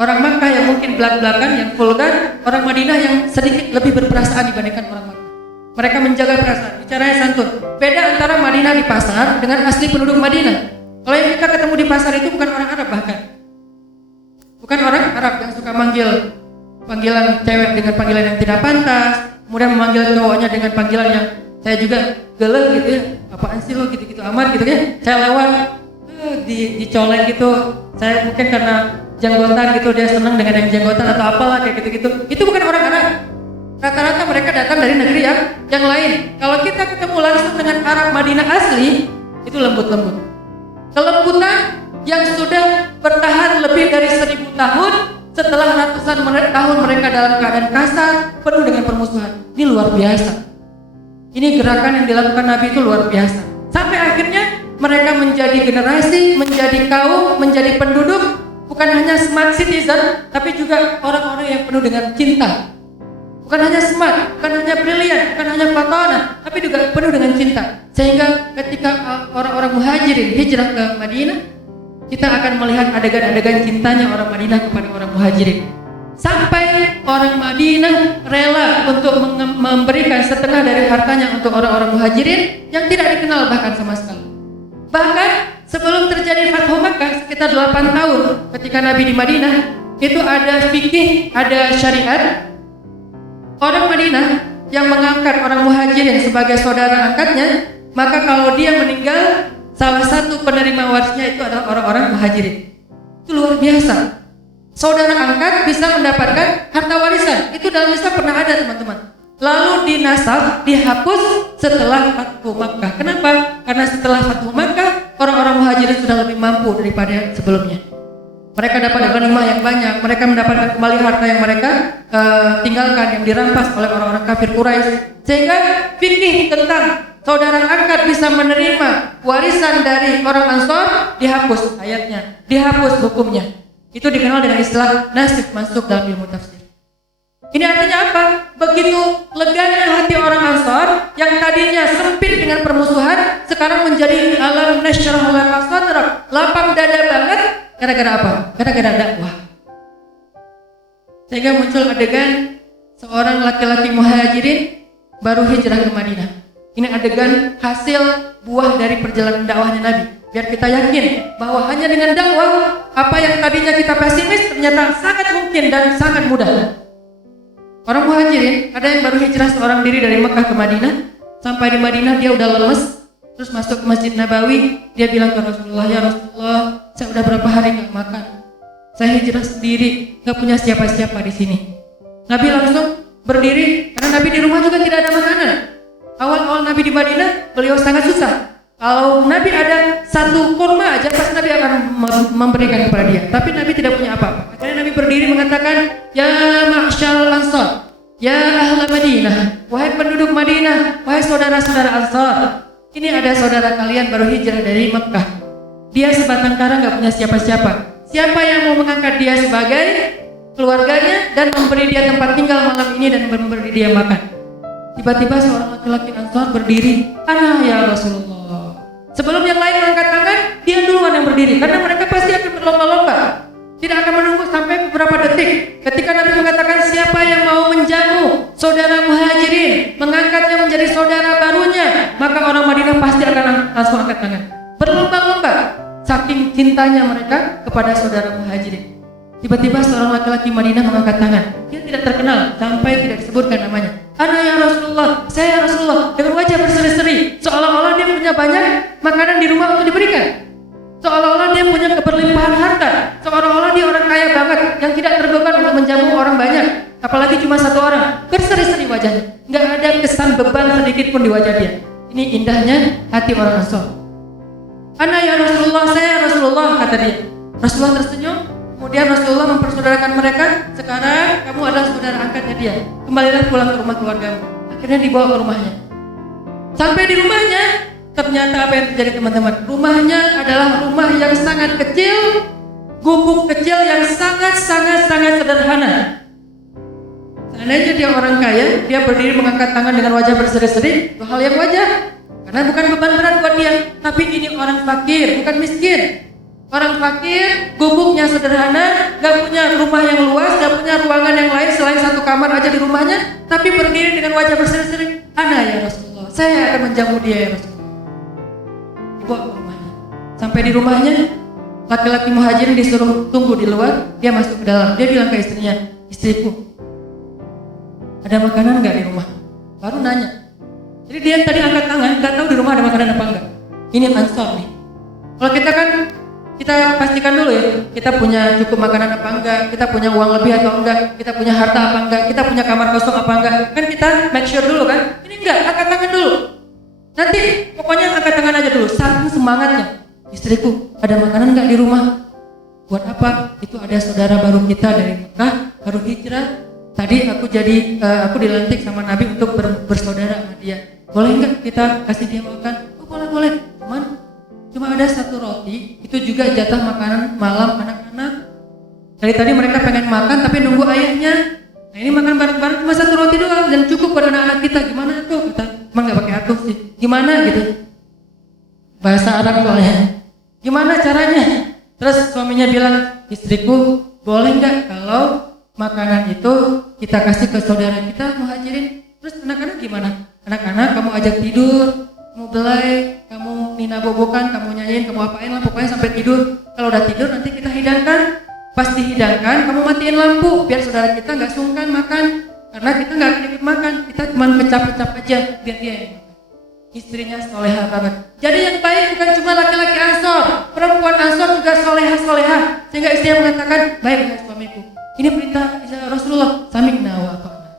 Orang Makkah yang mungkin belak-belakan, yang vulgar, orang Madinah yang sedikit lebih berperasaan dibandingkan orang Makkah. Mereka menjaga perasaan, bicaranya santun. Beda antara Madinah di pasar dengan asli penduduk Madinah. Kalau yang kita ketemu di pasar itu bukan orang Arab bahkan. Bukan orang Arab yang suka manggil panggilan cewek dengan panggilan yang tidak pantas, kemudian memanggil cowoknya dengan panggilan yang saya juga geleng gitu ya, apaan sih lo gitu-gitu amat gitu ya. Saya lewat dicolek gitu, saya mungkin karena janggotan gitu dia senang dengan yang janggotan atau apalah kayak gitu-gitu. Itu bukan orang Arab. Rata-rata mereka datang dari negeri yang lain. Kalau kita ketemu langsung dengan Arab Madinah asli, itu lembut-lembut. Kelembutan yang sudah bertahan lebih dari 1000 tahun setelah ratusan tahun mereka dalam keadaan kasar, penuh dengan permusuhan. Ini luar biasa. Ini gerakan yang dilakukan Nabi itu luar biasa. Sampai akhirnya mereka menjadi generasi, menjadi kaum, menjadi penduduk, bukan hanya smart citizen, tapi juga orang-orang yang penuh dengan cinta. Bukan hanya smart, bukan hanya brilian, bukan hanya fatona, tapi juga penuh dengan cinta. Sehingga ketika orang-orang muhajirin hijrah ke Madinah, kita akan melihat adegan-adegan cintanya orang Madinah kepada orang muhajirin. Sampai orang Madinah rela untuk memberikan setengah dari hartanya untuk orang-orang muhajirin yang tidak dikenal bahkan sama sekali. Bahkan sebelum terjadi Fathu Makkah sekitar 8 tahun ketika Nabi di Madinah, itu ada fikih, ada syariat. Orang Madinah yang mengangkat orang muhajirin sebagai saudara angkatnya, maka kalau dia meninggal, salah satu penerima warisnya itu adalah orang-orang muhajirin. Itu luar biasa. Saudara angkat bisa mendapatkan harta warisan. Itu dalam Islam pernah ada teman-teman. Lalu dinasab, dihapus setelah Fathu Makkah. Kenapa? Karena setelah Fathu Makkah, orang-orang muhajirin sudah lebih mampu daripada sebelumnya. Mereka dapat ghanimah yang banyak. Mereka mendapatkan kembali harta yang mereka tinggalkan, yang dirampas oleh orang-orang kafir Quraisy. Sehingga fikih tentang saudara angkat bisa menerima warisan dari orang Ansor dihapus ayatnya, dihapus hukumnya. Itu dikenal dengan istilah nasib masuk dalam ilmu tafsir. Ini artinya apa? Begitu leganya hati orang Ansor yang tadinya sempit dengan permusuhan, sekarang menjadi alam nasyrah laka sadrak, lapang dada banget. Gara-gara apa? Gara-gara dakwah. Sehingga muncul adegan seorang laki-laki muhajirin baru hijrah ke Madinah. Ini adegan hasil buah dari perjalanan dakwahnya Nabi. Biar kita yakin bahwa hanya dengan dakwah, apa yang tadinya kita pesimis ternyata sangat mungkin dan sangat mudah. Orang muhajirin, ada yang baru hijrah seorang diri dari Mekah ke Madinah. Sampai di Madinah dia udah lemes, terus masuk ke Masjid Nabawi. Dia bilang ke Rasulullah, ya Rasulullah, saya udah berapa hari gak makan. Saya hijrah sendiri, gak punya siapa-siapa di sini. Nabi langsung berdiri, karena Nabi di rumah juga tidak ada makanan. Awal-awal Nabi di Madinah, beliau sangat susah. Kalau Nabi ada satu kurma aja, pasti Nabi akan memberikan kepada dia. Tapi Nabi tidak punya apa-apa. Akhirnya Nabi berdiri mengatakan, Ya ma'syal ansar, Ya ahla Madinah, wahai penduduk Madinah, wahai saudara-saudara Ansar. Ini ada saudara kalian baru hijrah dari Mekah. Dia sebatang kara gak punya siapa-siapa. Siapa yang mau mengangkat dia sebagai keluarganya dan memberi dia tempat tinggal malam ini dan memberi dia makan? Tiba-tiba seorang laki-laki Ansar berdiri, Ana ya Rasulullah. Sebelum yang lain mengangkat tangan, dia duluan yang berdiri. Karena mereka pasti akan berlomba-lomba. Tidak akan menunggu sampai beberapa detik. Ketika Nabi mengatakan siapa yang mau menjamu saudara Muhajirin, mengangkatnya menjadi saudara barunya, maka orang Madinah pasti akan langsung angkat tangan. Berlomba-lomba, saking cintanya mereka kepada saudara Muhajirin. Tiba-tiba seorang laki-laki Madinah mengangkat tangan. Dia tidak terkenal sampai tidak disebutkan namanya. Ana ya Rasulullah, saya ya Rasulullah, dengan wajah berseri-seri, seolah-olah dia punya banyak makanan di rumah untuk diberikan. Seolah-olah dia punya keberlimpahan harta, seolah-olah dia orang kaya banget yang tidak terbeban untuk menjamu orang banyak, apalagi cuma satu orang. Berseri-seri wajahnya, nggak ada kesan beban sedikit pun di wajah dia. Ini indahnya hati orang Ansar. Ana ya Rasulullah, saya ya Rasulullah, kata dia. Rasulullah tersenyum, kemudian Rasulullah mempersaudarakan mereka. Sekarang kamu adalah saudara angkatnya dia, kembalilah pulang ke rumah keluargamu. Akhirnya dibawa ke rumahnya. Sampai di rumahnya, ternyata apa yang terjadi teman-teman? Rumahnya adalah rumah yang sangat kecil, gubuk kecil yang sangat sederhana. Seandainya dia orang kaya, dia berdiri mengangkat tangan dengan wajah berseri-seri, itu hal yang wajar, karena bukan beban berat buat dia. Tapi ini orang fakir, bukan miskin. Orang fakir, gubuknya sederhana, gak punya rumah yang luas, gak punya ruangan yang lain selain satu kamar aja di rumahnya, tapi berdiri dengan wajah berseri-seri, Ana ya Rasulullah, saya akan menjamu dia ya Rasulullah. Dibawa ke rumahnya. Sampai di rumahnya, laki-laki Muhajirin disuruh tunggu di luar. Dia masuk ke dalam. Dia bilang ke istrinya, istriku, ada makanan nggak di rumah? Baru nanya. Jadi dia tadi angkat tangan, nggak tahu di rumah ada makanan apa enggak. Ini Ansar nih. Kalau kita kan, kita pastikan dulu ya, kita punya cukup makanan apa enggak, kita punya uang lebih atau enggak, kita punya harta apa enggak, kita punya kamar kosong apa enggak. Kan kita make sure dulu kan. Ini enggak, angkat tangan dulu. Nanti pokoknya angkat tangan aja dulu, saking semangatnya. Istriku, ada makanan nggak di rumah? Buat apa? Itu ada saudara baru kita dari Mekah, baru hijrah. Tadi aku dilantik sama Nabi untuk bersaudara sama dia. Boleh nggak kita kasih dia makan? Oh boleh. Cuma ada satu roti, itu juga jatah makanan malam anak-anak. Dari tadi mereka pengen makan tapi nunggu ayahnya. Nah ini makan bareng-bareng cuma satu roti doang dan cukup buat anak-anak kita. Gimana tuh? Kita emang nggak pakai atuh sih. Gimana gitu? Bahasa Arab soalnya. Gimana caranya? Terus suaminya bilang, istriku, boleh nggak kalau makanan itu kita kasih ke saudara kita Muhajirin? Terus anak-anak gimana? Anak-anak kamu ajak tidur, kamu belai, kamu nina bobokan, kamu nyanyiin, kamu apain lah, pokoknya sampai tidur. Kalau udah tidur nanti kita hidangkan. Pas dihidangkan, kamu matiin lampu biar saudara kita nggak sungkan makan, karena kita nggak akan ikut makan, kita cuma kecap-kecap aja biar dia yang makan. Istrinya solehah banget. Jadi yang baik bukan cuma laki-laki Ansor, perempuan Ansor juga solehah. Sehingga istrinya mengatakan, baik suamiku, ini perintah Rasulullah, sami'na wa ata'na.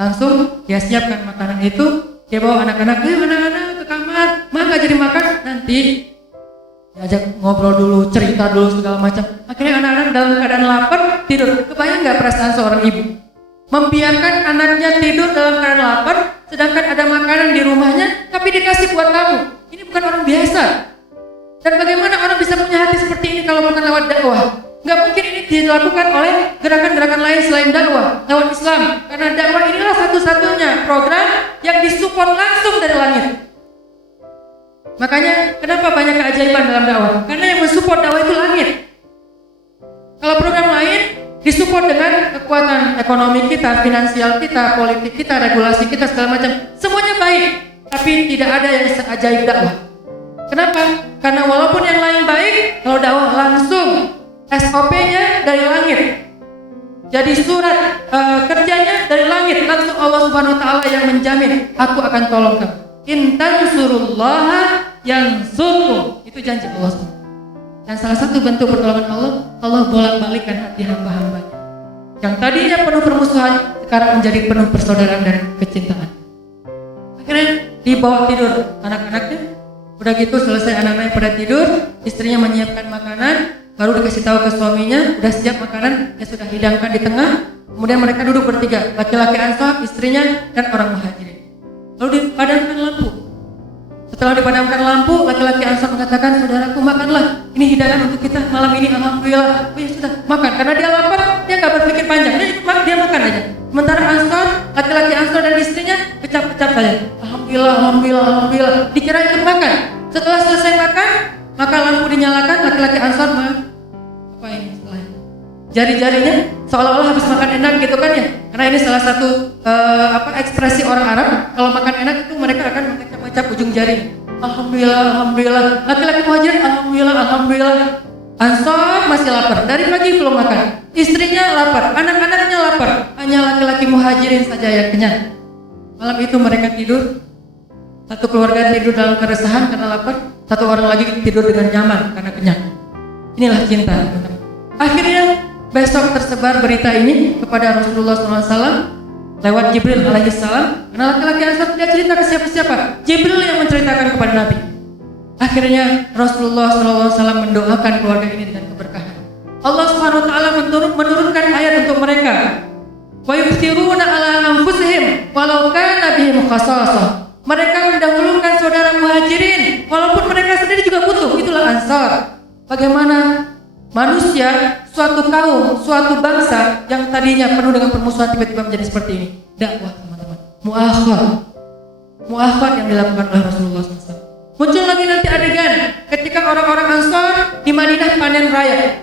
Langsung dia siapkan makanan itu, dia bawa anak-anak, anak-anak ke kamar, nggak jadi makan, nanti diajak ngobrol dulu, cerita dulu segala macam. Akhirnya anak-anak dalam keadaan lapar tidur. Kebayang nggak perasaan seorang ibu membiarkan anaknya tidur dalam keadaan lapar, sedangkan ada makanan di rumahnya, tapi dikasih buat kamu? Ini bukan orang biasa. Dan bagaimana orang bisa punya hati seperti ini kalau bukan lewat dakwah? Nggak mungkin ini dilakukan oleh gerakan-gerakan lain selain dakwah, lewat Islam. Karena dakwah inilah satu-satunya program yang disupport langsung dari langit. Makanya kenapa banyak keajaiban dalam dakwah? Karena yang mensupport dakwah itu langit. Kalau program lain disupport dengan kekuatan ekonomi kita, finansial kita, politik kita, regulasi kita, segala macam. Semuanya baik, tapi tidak ada yang seajaib dakwah. Kenapa? Karena walaupun yang lain baik, kalau dakwah langsung SOP-nya dari langit. Jadi surat kerjanya dari langit, langsung Allah Subhanahu wa taala yang menjamin, aku akan tolong kamu. In tansurullaha yansurkum. Itu janji Allah SWT. Dan salah satu bentuk pertolongan Allah bolak-balikkan hati hamba-hambanya. Yang tadinya penuh permusuhan, sekarang menjadi penuh persaudaraan dan kecintaan. Akhirnya dibawa tidur anak-anaknya. Udah gitu selesai anak-anaknya pada tidur, istrinya menyiapkan makanan, baru dikasih tahu ke suaminya, udah siap makanan, ya sudah hidangkan di tengah. Kemudian mereka duduk bertiga, laki-laki Ansor, istrinya, dan orang Muhajirin. Lalu dipadamkan lampu. Setelah dipadamkan lampu, laki-laki Ansor mengatakan, saudaraku makanlah, ini hidangan untuk kita malam ini, alhamdulillah. Oh ya sudah, makan. Karena dia lapar, dia nggak berpikir panjang, dia makan aja. Sementara Ansor, laki-laki Ansor dan istrinya kecap-kecap saja. Alhamdulillah, alhamdulillah, alhamdulillah. Dikira ikut makan. Setelah selesai makan, maka lampu dinyalakan, laki-laki Ansor apa ini istilahnya? Jari-jarinya seolah-olah habis makan enak gitu kan ya. Karena ini salah satu ekspresi orang Arab, kalau makan enak itu mereka akan mengecap-ngecap ujung jari. Alhamdulillah, alhamdulillah. Laki-laki Muhajirin, alhamdulillah, alhamdulillah. Ansor masih lapar, dari pagi belum makan. Istrinya lapar, anak-anaknya lapar. Hanya laki-laki Muhajirin saja yang kenyang. Malam itu mereka tidur. Satu keluarga tidur dalam keresahan karena lapar, satu orang lagi tidur dengan nyaman karena kenyang. Inilah cinta, teman-teman. Akhirnya besok tersebar berita ini kepada Rasulullah SAW lewat Jibril alaihissalam. Karena laki-laki Ansor tidak cerita ke siapa-siapa, Jibril yang menceritakan kepada Nabi. Akhirnya Rasulullah SAW mendoakan keluarga ini dengan keberkahan. Allah Subhanahu Wa Taala menurunkan ayat untuk mereka. Wa yusiruna ala anfusihim walau kana bihim khasasah. Mereka mendahulukan saudara Muhajirin walaupun mereka sendiri juga butuh. Itulah Ansar. Bagaimana manusia, suatu kaum, suatu bangsa yang tadinya penuh dengan permusuhan tiba-tiba menjadi seperti ini. Dakwah, teman-teman. Mu'akhad yang dilakukan oleh Rasulullah SAW. Muncul lagi nanti adegan ketika orang-orang Ansar di Madinah panen raya.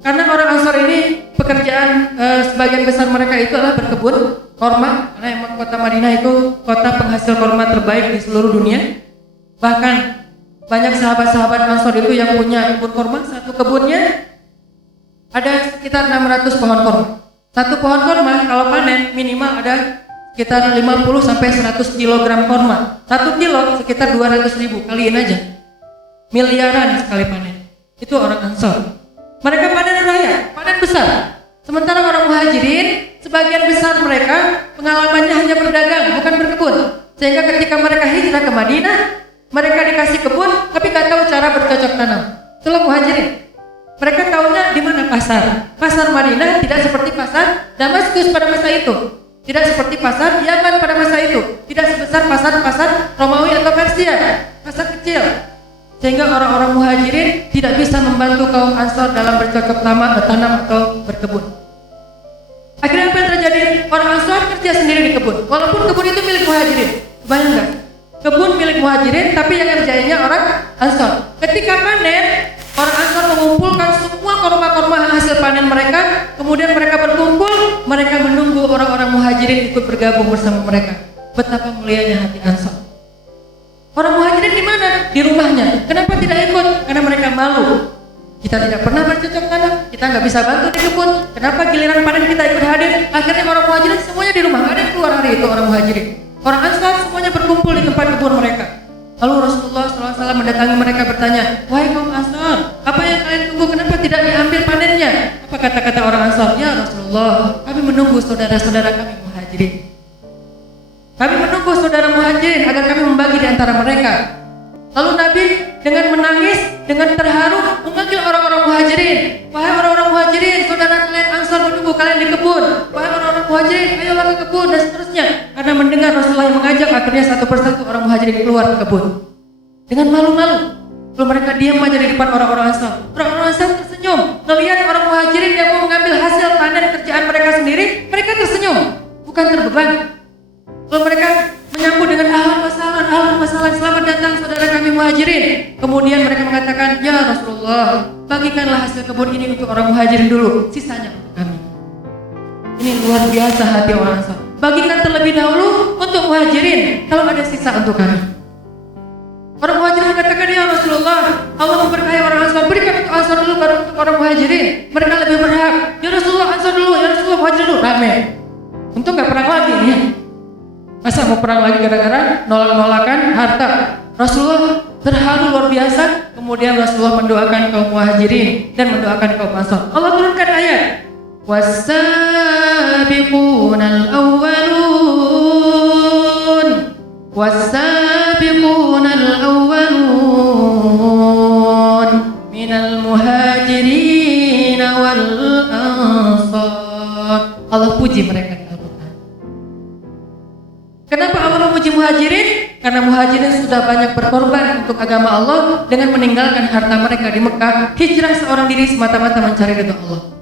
Karena orang Ansar ini pekerjaan sebagian besar mereka itu adalah berkebun korma. Karena emang kota Madinah itu kota penghasil korma terbaik di seluruh dunia. Bahkan banyak sahabat-sahabat Ansar itu yang punya kebun korma. Satu kebunnya ada sekitar 600 pohon korma. Satu pohon korma kalau panen minimal ada sekitar 50-100 kilogram korma. 1 kilo sekitar 200.000, kaliin aja. Miliaran sekali panen. Itu orang Ansar. Mereka panen raya, panen besar. Sementara orang Muhajirin, sebagian besar mereka pengalamannya hanya berdagang, bukan berkebun. Sehingga ketika mereka hijrah ke Madinah, mereka dikasih kebun, tapi gak tahu cara bercocok tanam. Itulah Muhajirin. Mereka tahunya di mana pasar. Pasar Madinah tidak seperti pasar Damaskus pada masa itu. Tidak seperti pasar Yaman pada masa itu. Tidak sebesar pasar-pasar Romawi atau Persia. Pasar kecil. Sehingga orang-orang Muhajirin tidak bisa membantu kaum Ansar dalam bercocok tanam atau berkebun. Akhirnya apa yang terjadi? Orang Ansar kerja sendiri di kebun. Walaupun kebun itu milik Muhajirin. Bayang nggak? Kebun milik Muhajirin, tapi yang ngerjainnya orang Ansar. Ketika panen, orang Ansar mengumpulkan semua korma-korma hasil panen mereka. Kemudian mereka berkumpul, mereka menunggu orang-orang Muhajirin ikut bergabung bersama mereka. Betapa mulianya hati Ansar. Orang Muhajirin di mana? Di rumahnya. Kenapa tidak ikut? Karena mereka malu. Kita tidak pernah bercocok tanam, kita nggak bisa bantu di kebun. Kenapa giliran panen kita ikut hadir? Akhirnya orang Muhajirin semuanya di rumah. Ada yang keluar hari itu orang Muhajirin. Orang Ansar semuanya berkumpul di tempat kebun mereka. Lalu Rasulullah SAW mendatangi mereka bertanya, wahai kaum Ansar, apa yang kalian tunggu? Kenapa tidak diambil panennya? Apa kata-kata orang Ansar? Ya Rasulullah, kami menunggu saudara-saudara kami Muhajirin. Kami menunggu saudara Muhajirin agar kami membagi di antara mereka. Lalu Nabi dengan menangis, dengan terharu memanggil orang-orang Muhajirin. Wahai orang-orang Muhajirin, saudara kalian Ansar menunggu kalian di kebun. Wahai orang-orang Muhajirin, ayolah ke kebun dan seterusnya. Karena mendengar Rasulullah yang mengajak, akhirnya satu persatu orang Muhajirin keluar ke kebun. Dengan malu-malu. Lalu mereka diam aja di depan orang-orang Ansar. Orang-orang Ansar tersenyum. Melihat orang Muhajirin yang mau mengambil hasil panen kerjaan mereka sendiri, mereka tersenyum, bukan terbeban. Lalu mereka menyambut dengan ahlan wassalam, selamat datang saudara kami Muhajirin. Kemudian mereka mengatakan, ya Rasulullah, bagikanlah hasil kebun ini untuk orang Muhajirin dulu, sisanya untuk kami. Ini luar biasa hati orang Ansar. Bagikan terlebih dahulu untuk Muhajirin, kalau ada sisa untuk kami. Orang Muhajirin mengatakan, ya Rasulullah, Allah memberkahi orang Ansar, berikan untuk Ansar dulu baru untuk orang Muhajirin. Mereka lebih berhak. Ya Rasulullah, Ansar dulu, ya Rasulullah, Muhajirin dulu. Rame. Untung gak perang lagi nih. Masa mau perang lagi gara-gara nolak-nolakan harta? Rasulullah terharu luar biasa. Kemudian Rasulullah mendoakan kaum Muhajirin dan mendoakan kaum Ansar. Allah turunkan ayat, was-sabiqunal awwalun was-sabiqunal puji mereka di Al-Quran. Kenapa Allah memuji muhajirin? Karena muhajirin sudah banyak berkorban untuk agama Allah dengan meninggalkan harta mereka di Mekah, hijrah seorang diri semata-mata mencari ridha Allah.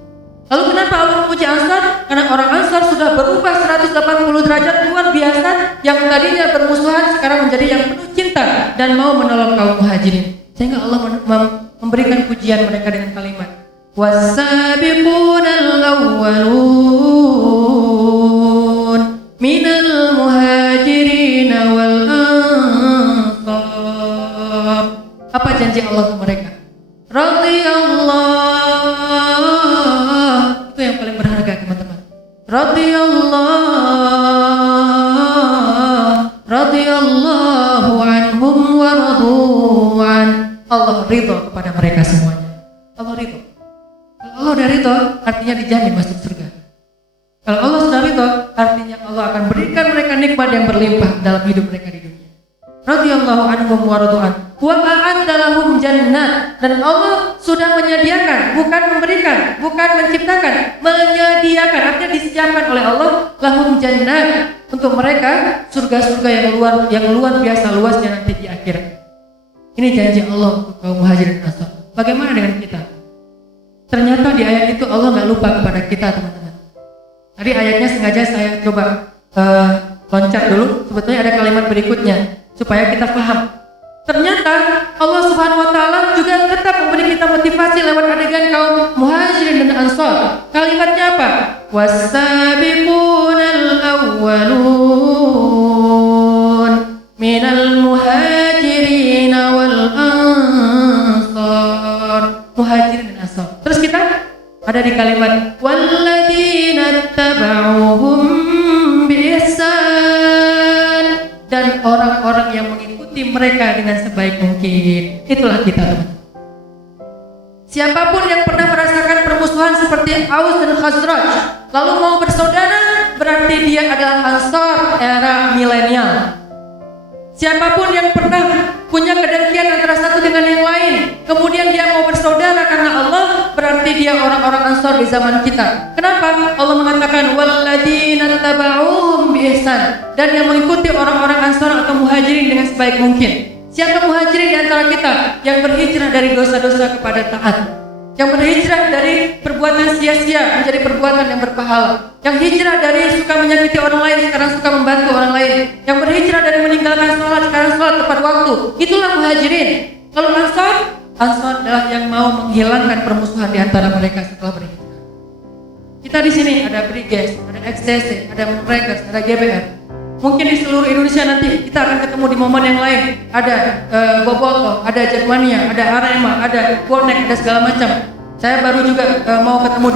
Lalu kenapa Allah memuji Ansar? Karena orang Ansar sudah berubah 180 derajat luar biasa, yang tadinya bermusuhan sekarang menjadi yang penuh cinta dan mau menolong kaum muhajirin. Sehingga Allah memberikan pujian mereka dengan kalimat was-sabiqunal awwalun minal muhajirin wal ansar. Apa janji Allah ke mereka? Radhiyallah, itu yang paling berharga teman-teman. Radhiyallahu anhum wa radu'an. Allah ridho kepada mereka semuanya. Allah ridho. Kalau Allah udah ridho, artinya dijamin masuk surga. Kalau Allah sudah ridho, artinya Allah akan berikan mereka nikmat yang berlimpah dalam hidup mereka di dunia. Radhiyallahu anhum wa radu'an. Wa a'adda lahum jannat, dan Allah sudah menyediakan, bukan memberikan, bukan menciptakan, menyediakan, artinya disiapkan oleh Allah lahum jannat untuk mereka surga-surga yang luar biasa luasnya nanti di akhirat. Ini janji Allah untuk kaum muhajirin ansar. Bagaimana dengan kita? Ternyata di ayat itu Allah nggak lupa kepada kita, teman-teman. Tadi ayatnya sengaja saya coba loncat dulu. Sebetulnya ada kalimat berikutnya supaya kita paham. Ternyata Allah Subhanahu wa taala juga tetap memberi kita motivasi lewat adegan kaum muhajirin dan ansar. Kalimatnya apa? Was-sabiqunal awwalun minal muhajirin wal ansar. Muhajirin dan ansar. Terus kita ada di kalimat walladzina tabauhum biihsan, dan orang-orang yang mengikuti mereka dengan sebaik mungkin. Itulah kita, teman. Siapapun yang pernah merasakan permusuhan seperti Aus dan Khazraj lalu mau bersaudara, berarti dia adalah Ansar era milenial. Siapapun yang pernah punya kedengkian antara satu dengan yang lain, kemudian dia mau bersaudara karena Allah, berarti dia orang-orang Ansar di zaman kita. Kenapa? Allah mengatakan walladzina tabauhum biihsan, dan yang mengikuti orang-orang Ansar atau muhajirin dengan sebaik mungkin. Siapa muhajirin di antara kita yang berhijrah dari dosa-dosa kepada taat, yang berhijrah dari perbuatan sia-sia menjadi perbuatan yang berpahala, yang hijrah dari suka menyakiti orang lain sekarang suka membantu orang lain, yang berhijrah dari meninggalkan sholat sekarang sholat tepat waktu. Itulah muhajirin. Kalau Ansar adalah yang mau menghilangkan permusuhan di antara mereka setelah berhijrah. Kita di sini ada Briges, ada XTC, ada Mrekers, ada GBR. Mungkin di seluruh Indonesia nanti kita akan ketemu di momen yang lain. Ada Boboto, ada Jakmania, ada Arema, ada Bonek, ada segala macam. Saya baru juga mau ketemu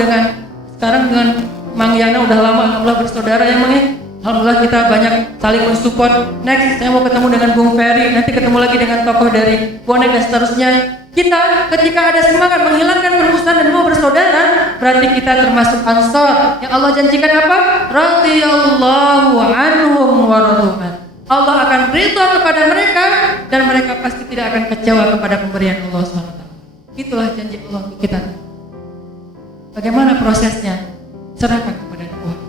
sekarang dengan Mang Yana, udah lama alhamdulillah bersaudara ya Mang ya. Alhamdulillah kita banyak saling mensupport. Next saya mau ketemu dengan Bung Ferry, nanti ketemu lagi dengan tokoh dari Bonek dan seterusnya. Kita ketika ada semangat menghilangkan permusuhan dan mau bersaudara, berarti kita termasuk Ansar yang Allah janjikan apa? Radhiyallahu anhum wa radu'an. Allah akan ridha kepada mereka dan mereka pasti tidak akan kecewa kepada pemberian Allah SWT. Itulah janji Allah untuk kita. Bagaimana prosesnya? Serahkan kepada dakwah.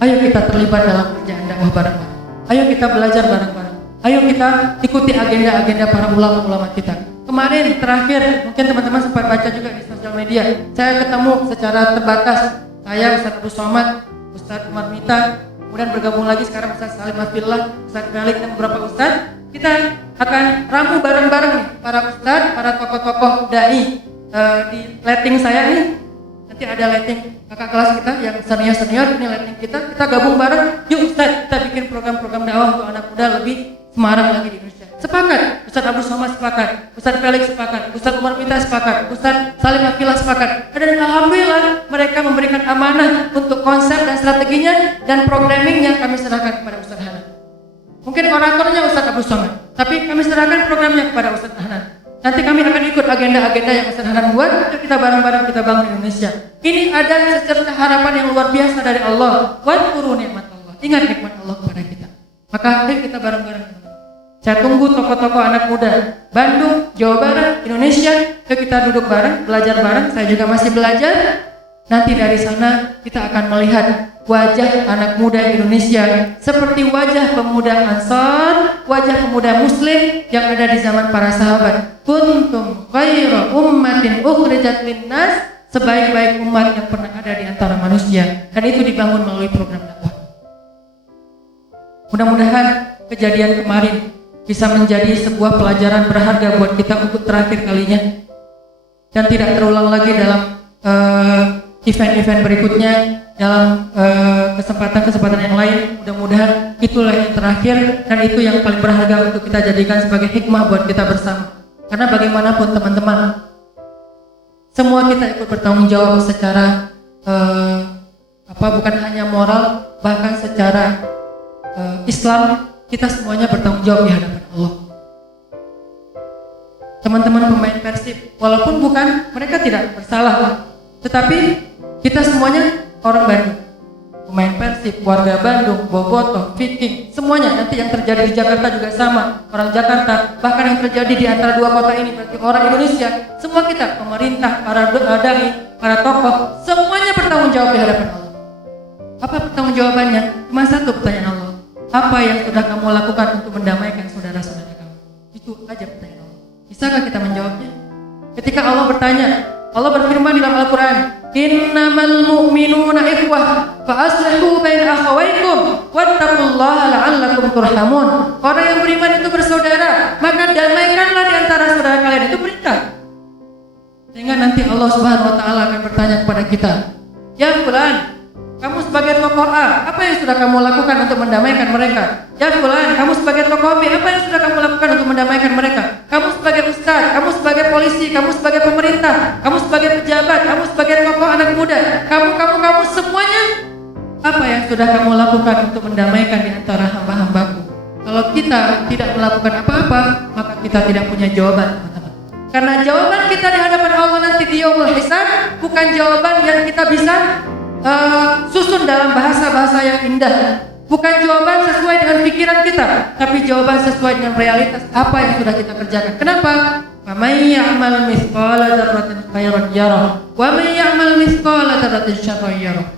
Ayo kita terlibat dalam kerjaan dakwah bareng-bareng. Ayo kita belajar bareng-bareng. Ayo kita ikuti agenda-agenda para ulama-ulama kita. Kemarin terakhir, mungkin teman-teman sempat baca juga di sosial media, saya ketemu secara terbatas, saya Ustaz Abdul Somad, Ustaz Umar Mita, kemudian bergabung lagi sekarang Ustaz Salim Afillah, Ustaz Galik dan beberapa Ustaz. Kita akan ramu bareng-bareng nih, para Ustaz, para tokoh-tokoh dai di letting saya nih. Nanti ada letting kakak kelas kita yang senior-senior, ini letting kita gabung bareng. Yuk Ustaz, kita bikin program-program dakwah untuk anak muda lebih Semarang lagi di Indonesia. Sepakat, Ustaz Abdul Somad sepakat, Ustaz Felix sepakat, Ustaz Umar Mita sepakat, Ustaz Salim Afillah sepakat. Dan alhamdulillah mereka memberikan amanah untuk konsep dan strateginya dan programmingnya kami serahkan kepada Ustaz Hanan. Mungkin oratornya Ustaz Abdul Somad, tapi kami serahkan programnya kepada Ustaz Hanan. Nanti kami akan ikut agenda-agenda yang Ustaz Hanan buat, yuk kita bareng-bareng kita bangun Indonesia. Ini ada secerca harapan yang luar biasa dari Allah. Wadhkuru nikmat Allah. Ingat nikmat Allah kepada kita. Maka ayo kita bareng-bareng. Saya tunggu tokoh-tokoh anak muda Bandung, Jawa Barat, Indonesia. Yuk kita duduk bareng, belajar bareng. Saya juga masih belajar. Nanti dari sana kita akan melihat wajah anak muda Indonesia seperti wajah pemuda Ansar, wajah pemuda Muslim yang ada di zaman para sahabat. Kuntum khairu ummatin ukhrijat linnas, sebaik-baik umat yang pernah ada di antara manusia, dan itu dibangun melalui program dakwah. Mudah-mudahan kejadian kemarin bisa menjadi sebuah pelajaran berharga buat kita untuk terakhir kalinya, dan tidak terulang lagi dalam event-event berikutnya, dalam kesempatan-kesempatan yang lain. Mudah-mudahan itulah yang terakhir, dan itu yang paling berharga untuk kita jadikan sebagai hikmah buat kita bersama. Karena bagaimanapun teman-teman, semua kita ikut bertanggung jawab secara bukan hanya moral, bahkan secara Islam. Kita semuanya bertanggung jawab di hadapan Allah. Teman-teman pemain Persib, walaupun mereka tidak bersalah, tetapi kita semuanya orang Bandung, pemain Persib, warga Bandung, Bobotoh, Viking, semuanya. Nanti yang terjadi di Jakarta juga sama, orang Jakarta. Bahkan yang terjadi di antara dua kota ini berarti orang Indonesia. Semua kita, pemerintah, para dai, para tokoh, semuanya bertanggung jawab di hadapan Allah. Apa pertanggung jawabannya? Cuma satu pertanyaan Allah. Apa yang sudah kamu lakukan untuk mendamaikan saudara-saudara kamu? Itu aja pertanyaan Allah. Bisakah kita menjawabnya? Ketika Allah bertanya, Allah berfirman di dalam Al-Quran, innamal mu'minuna ikhwah fa aslihu baina akhawaykum wattaqullaha la'allakum turhamun. Orang yang beriman itu bersaudara, maka damaikanlah di antara saudara kalian. Itu perintah. Sehingga nanti Allah Subhanahu wa taala akan bertanya kepada kita, ya fulan, kamu sebagai tokoh A, apa yang sudah kamu lakukan untuk mendamaikan mereka? Ya fulan, kamu sebagai tokoh B, apa yang sudah kamu lakukan untuk mendamaikan mereka? Kamu sebagai ustaz, kamu sebagai polisi, kamu sebagai pemerintah, kamu sebagai pejabat, kamu sebagai tokoh anak muda, kamu semuanya, apa yang sudah kamu lakukan untuk mendamaikan di antara hamba-hambaku? Kalau kita tidak melakukan apa-apa, maka kita tidak punya jawaban, teman-teman. Karena jawaban kita di hadapan Allah nanti di yaumul hisab bukan jawaban yang kita bisa susun dalam bahasa-bahasa yang indah, bukan jawaban sesuai dengan pikiran kita, tapi jawaban sesuai dengan realitas apa yang sudah kita kerjakan. Kenapa? Wa may ya'mal mithqala dzarratin khairan yarah wa may ya'mal mithqala dzarratin syarran yarah.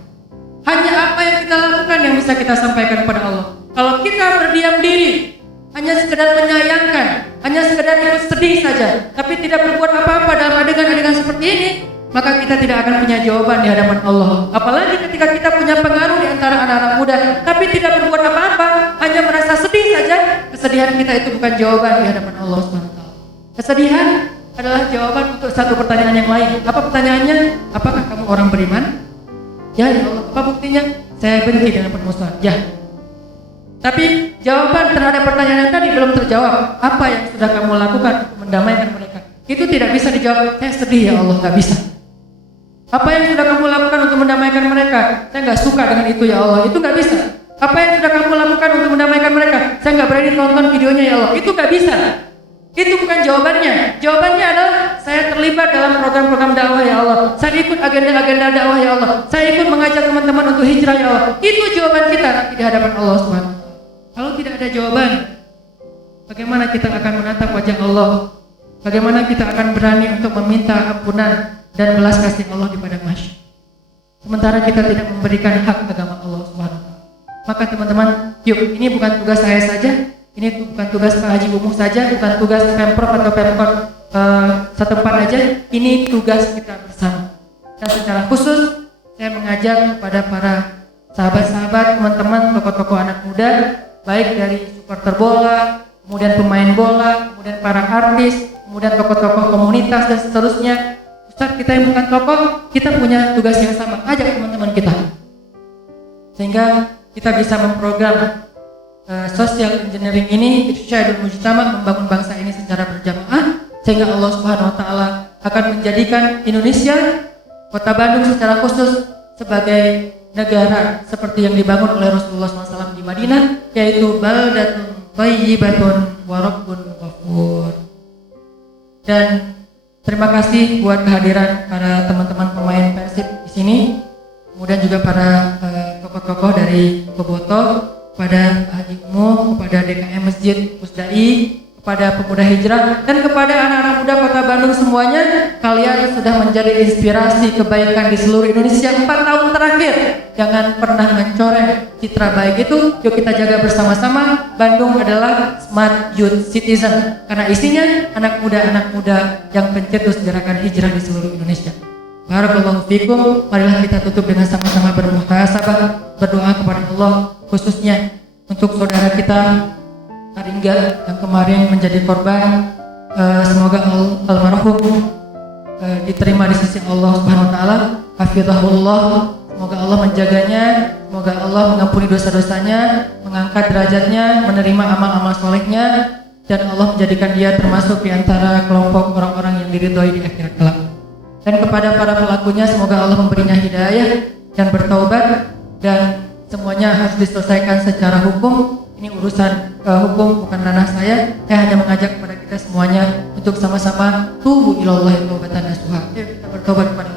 Hanya apa yang kita lakukan yang bisa kita sampaikan kepada Allah. Kalau kita berdiam diri, hanya sekedar menyayangkan, hanya sekedar ikut sedih saja, tapi tidak berbuat apa-apa dalam adegan-adegan seperti ini, maka kita tidak akan punya jawaban di hadapan Allah. Apalagi ketika kita punya pengaruh di antara anak-anak muda, tapi tidak berbuat apa-apa, hanya merasa sedih saja, kesedihan kita itu bukan jawaban di hadapan Allah SWT. Kesedihan adalah jawaban untuk satu pertanyaan yang lain. Apa pertanyaannya? Apakah kamu orang beriman? Ya, ya Allah. Apa buktinya? Saya benci dengan permusuhan. Ya. Tapi jawaban terhadap pertanyaan yang tadi belum terjawab. Apa yang sudah kamu lakukan untuk mendamaikan mereka? Itu tidak bisa dijawab. Saya sedih ya Allah, nggak bisa. Apa yang sudah kamu lakukan untuk mendamaikan mereka? Saya nggak suka dengan itu ya Allah. Itu nggak bisa. Apa yang sudah kamu lakukan untuk mendamaikan mereka? Saya nggak berani nonton videonya ya Allah. Itu nggak bisa. Itu bukan jawabannya. Jawabannya adalah saya terlibat dalam program-program dakwah ya Allah. Saya ikut agenda-agenda dakwah ya Allah. Saya ikut mengajak teman-teman untuk hijrah ya Allah. Itu jawaban kita nanti di hadapan Allah SWT. Kalau tidak ada jawaban, bagaimana kita akan menatap wajah Allah? Bagaimana kita akan berani untuk meminta ampunan dan belas kasih Allah di padang mahsyar? Sementara kita tidak memberikan hak agama Allah SWT. Maka teman-teman, yuk, ini bukan tugas saya saja, ini bukan tugas Pak Haji Umuh saja, bukan tugas Pemprov atau Pemkot setempat aja, ini tugas kita bersama. Dan secara khusus, saya mengajak kepada para sahabat-sahabat, teman-teman, tokoh-tokoh anak muda, baik dari supporter bola, kemudian pemain bola, kemudian para artis, kemudian tokoh-tokoh komunitas dan seterusnya. Ustaz, kita yang bukan tokoh, kita punya tugas yang sama. Ajak teman-teman kita, sehingga kita bisa memprogram social engineering ini, irsyadul mujtama, membangun bangsa ini secara berjamaah, sehingga Allah Subhanahu wa taala akan menjadikan Indonesia, Kota Bandung secara khusus sebagai negara seperti yang dibangun oleh Rasulullah SAW di Madinah, yaitu baldatun thayyibatun wa rabbun ghafur. Dan terima kasih buat kehadiran para teman-teman pemain Persib di sini, kemudian juga para tokoh-tokoh dari Bobotoh, kepada Haji Umuh, kepada DKM Masjid Pusdai, kepada pemuda hijrah, dan kepada anak-anak muda Kota Bandung semuanya. Kalian sudah menjadi inspirasi kebaikan di seluruh Indonesia 4 tahun terakhir. Jangan pernah mencoreng citra baik itu. Yuk kita jaga bersama-sama. Bandung adalah Smart Youth Citizen, karena isinya anak muda yang pencetus gerakan hijrah di seluruh Indonesia. Barakallahu fikum. Marilah kita tutup dengan sama-sama bermuhasabah, berdoa kepada Allah, khususnya untuk saudara kita Haringga yang kemarin menjadi korban. Semoga almarhum diterima di sisi Allah Subhanahu wa taala. Hafizahullah. Semoga Allah menjaganya, semoga Allah mengampuni dosa-dosanya, mengangkat derajatnya, menerima amal-amal solehnya, dan Allah menjadikan dia termasuk di antara kelompok orang-orang yang diridhoi di akhirat kelak. Dan kepada para pelakunya semoga Allah memberinya hidayah dan bertaubat, dan semuanya harus diselesaikan secara hukum. Ini urusan hukum, bukan ranah saya. Saya hanya mengajak kepada kita semuanya untuk sama-sama tubu ilallahi taubatan nasuha. Kita bertobat kepada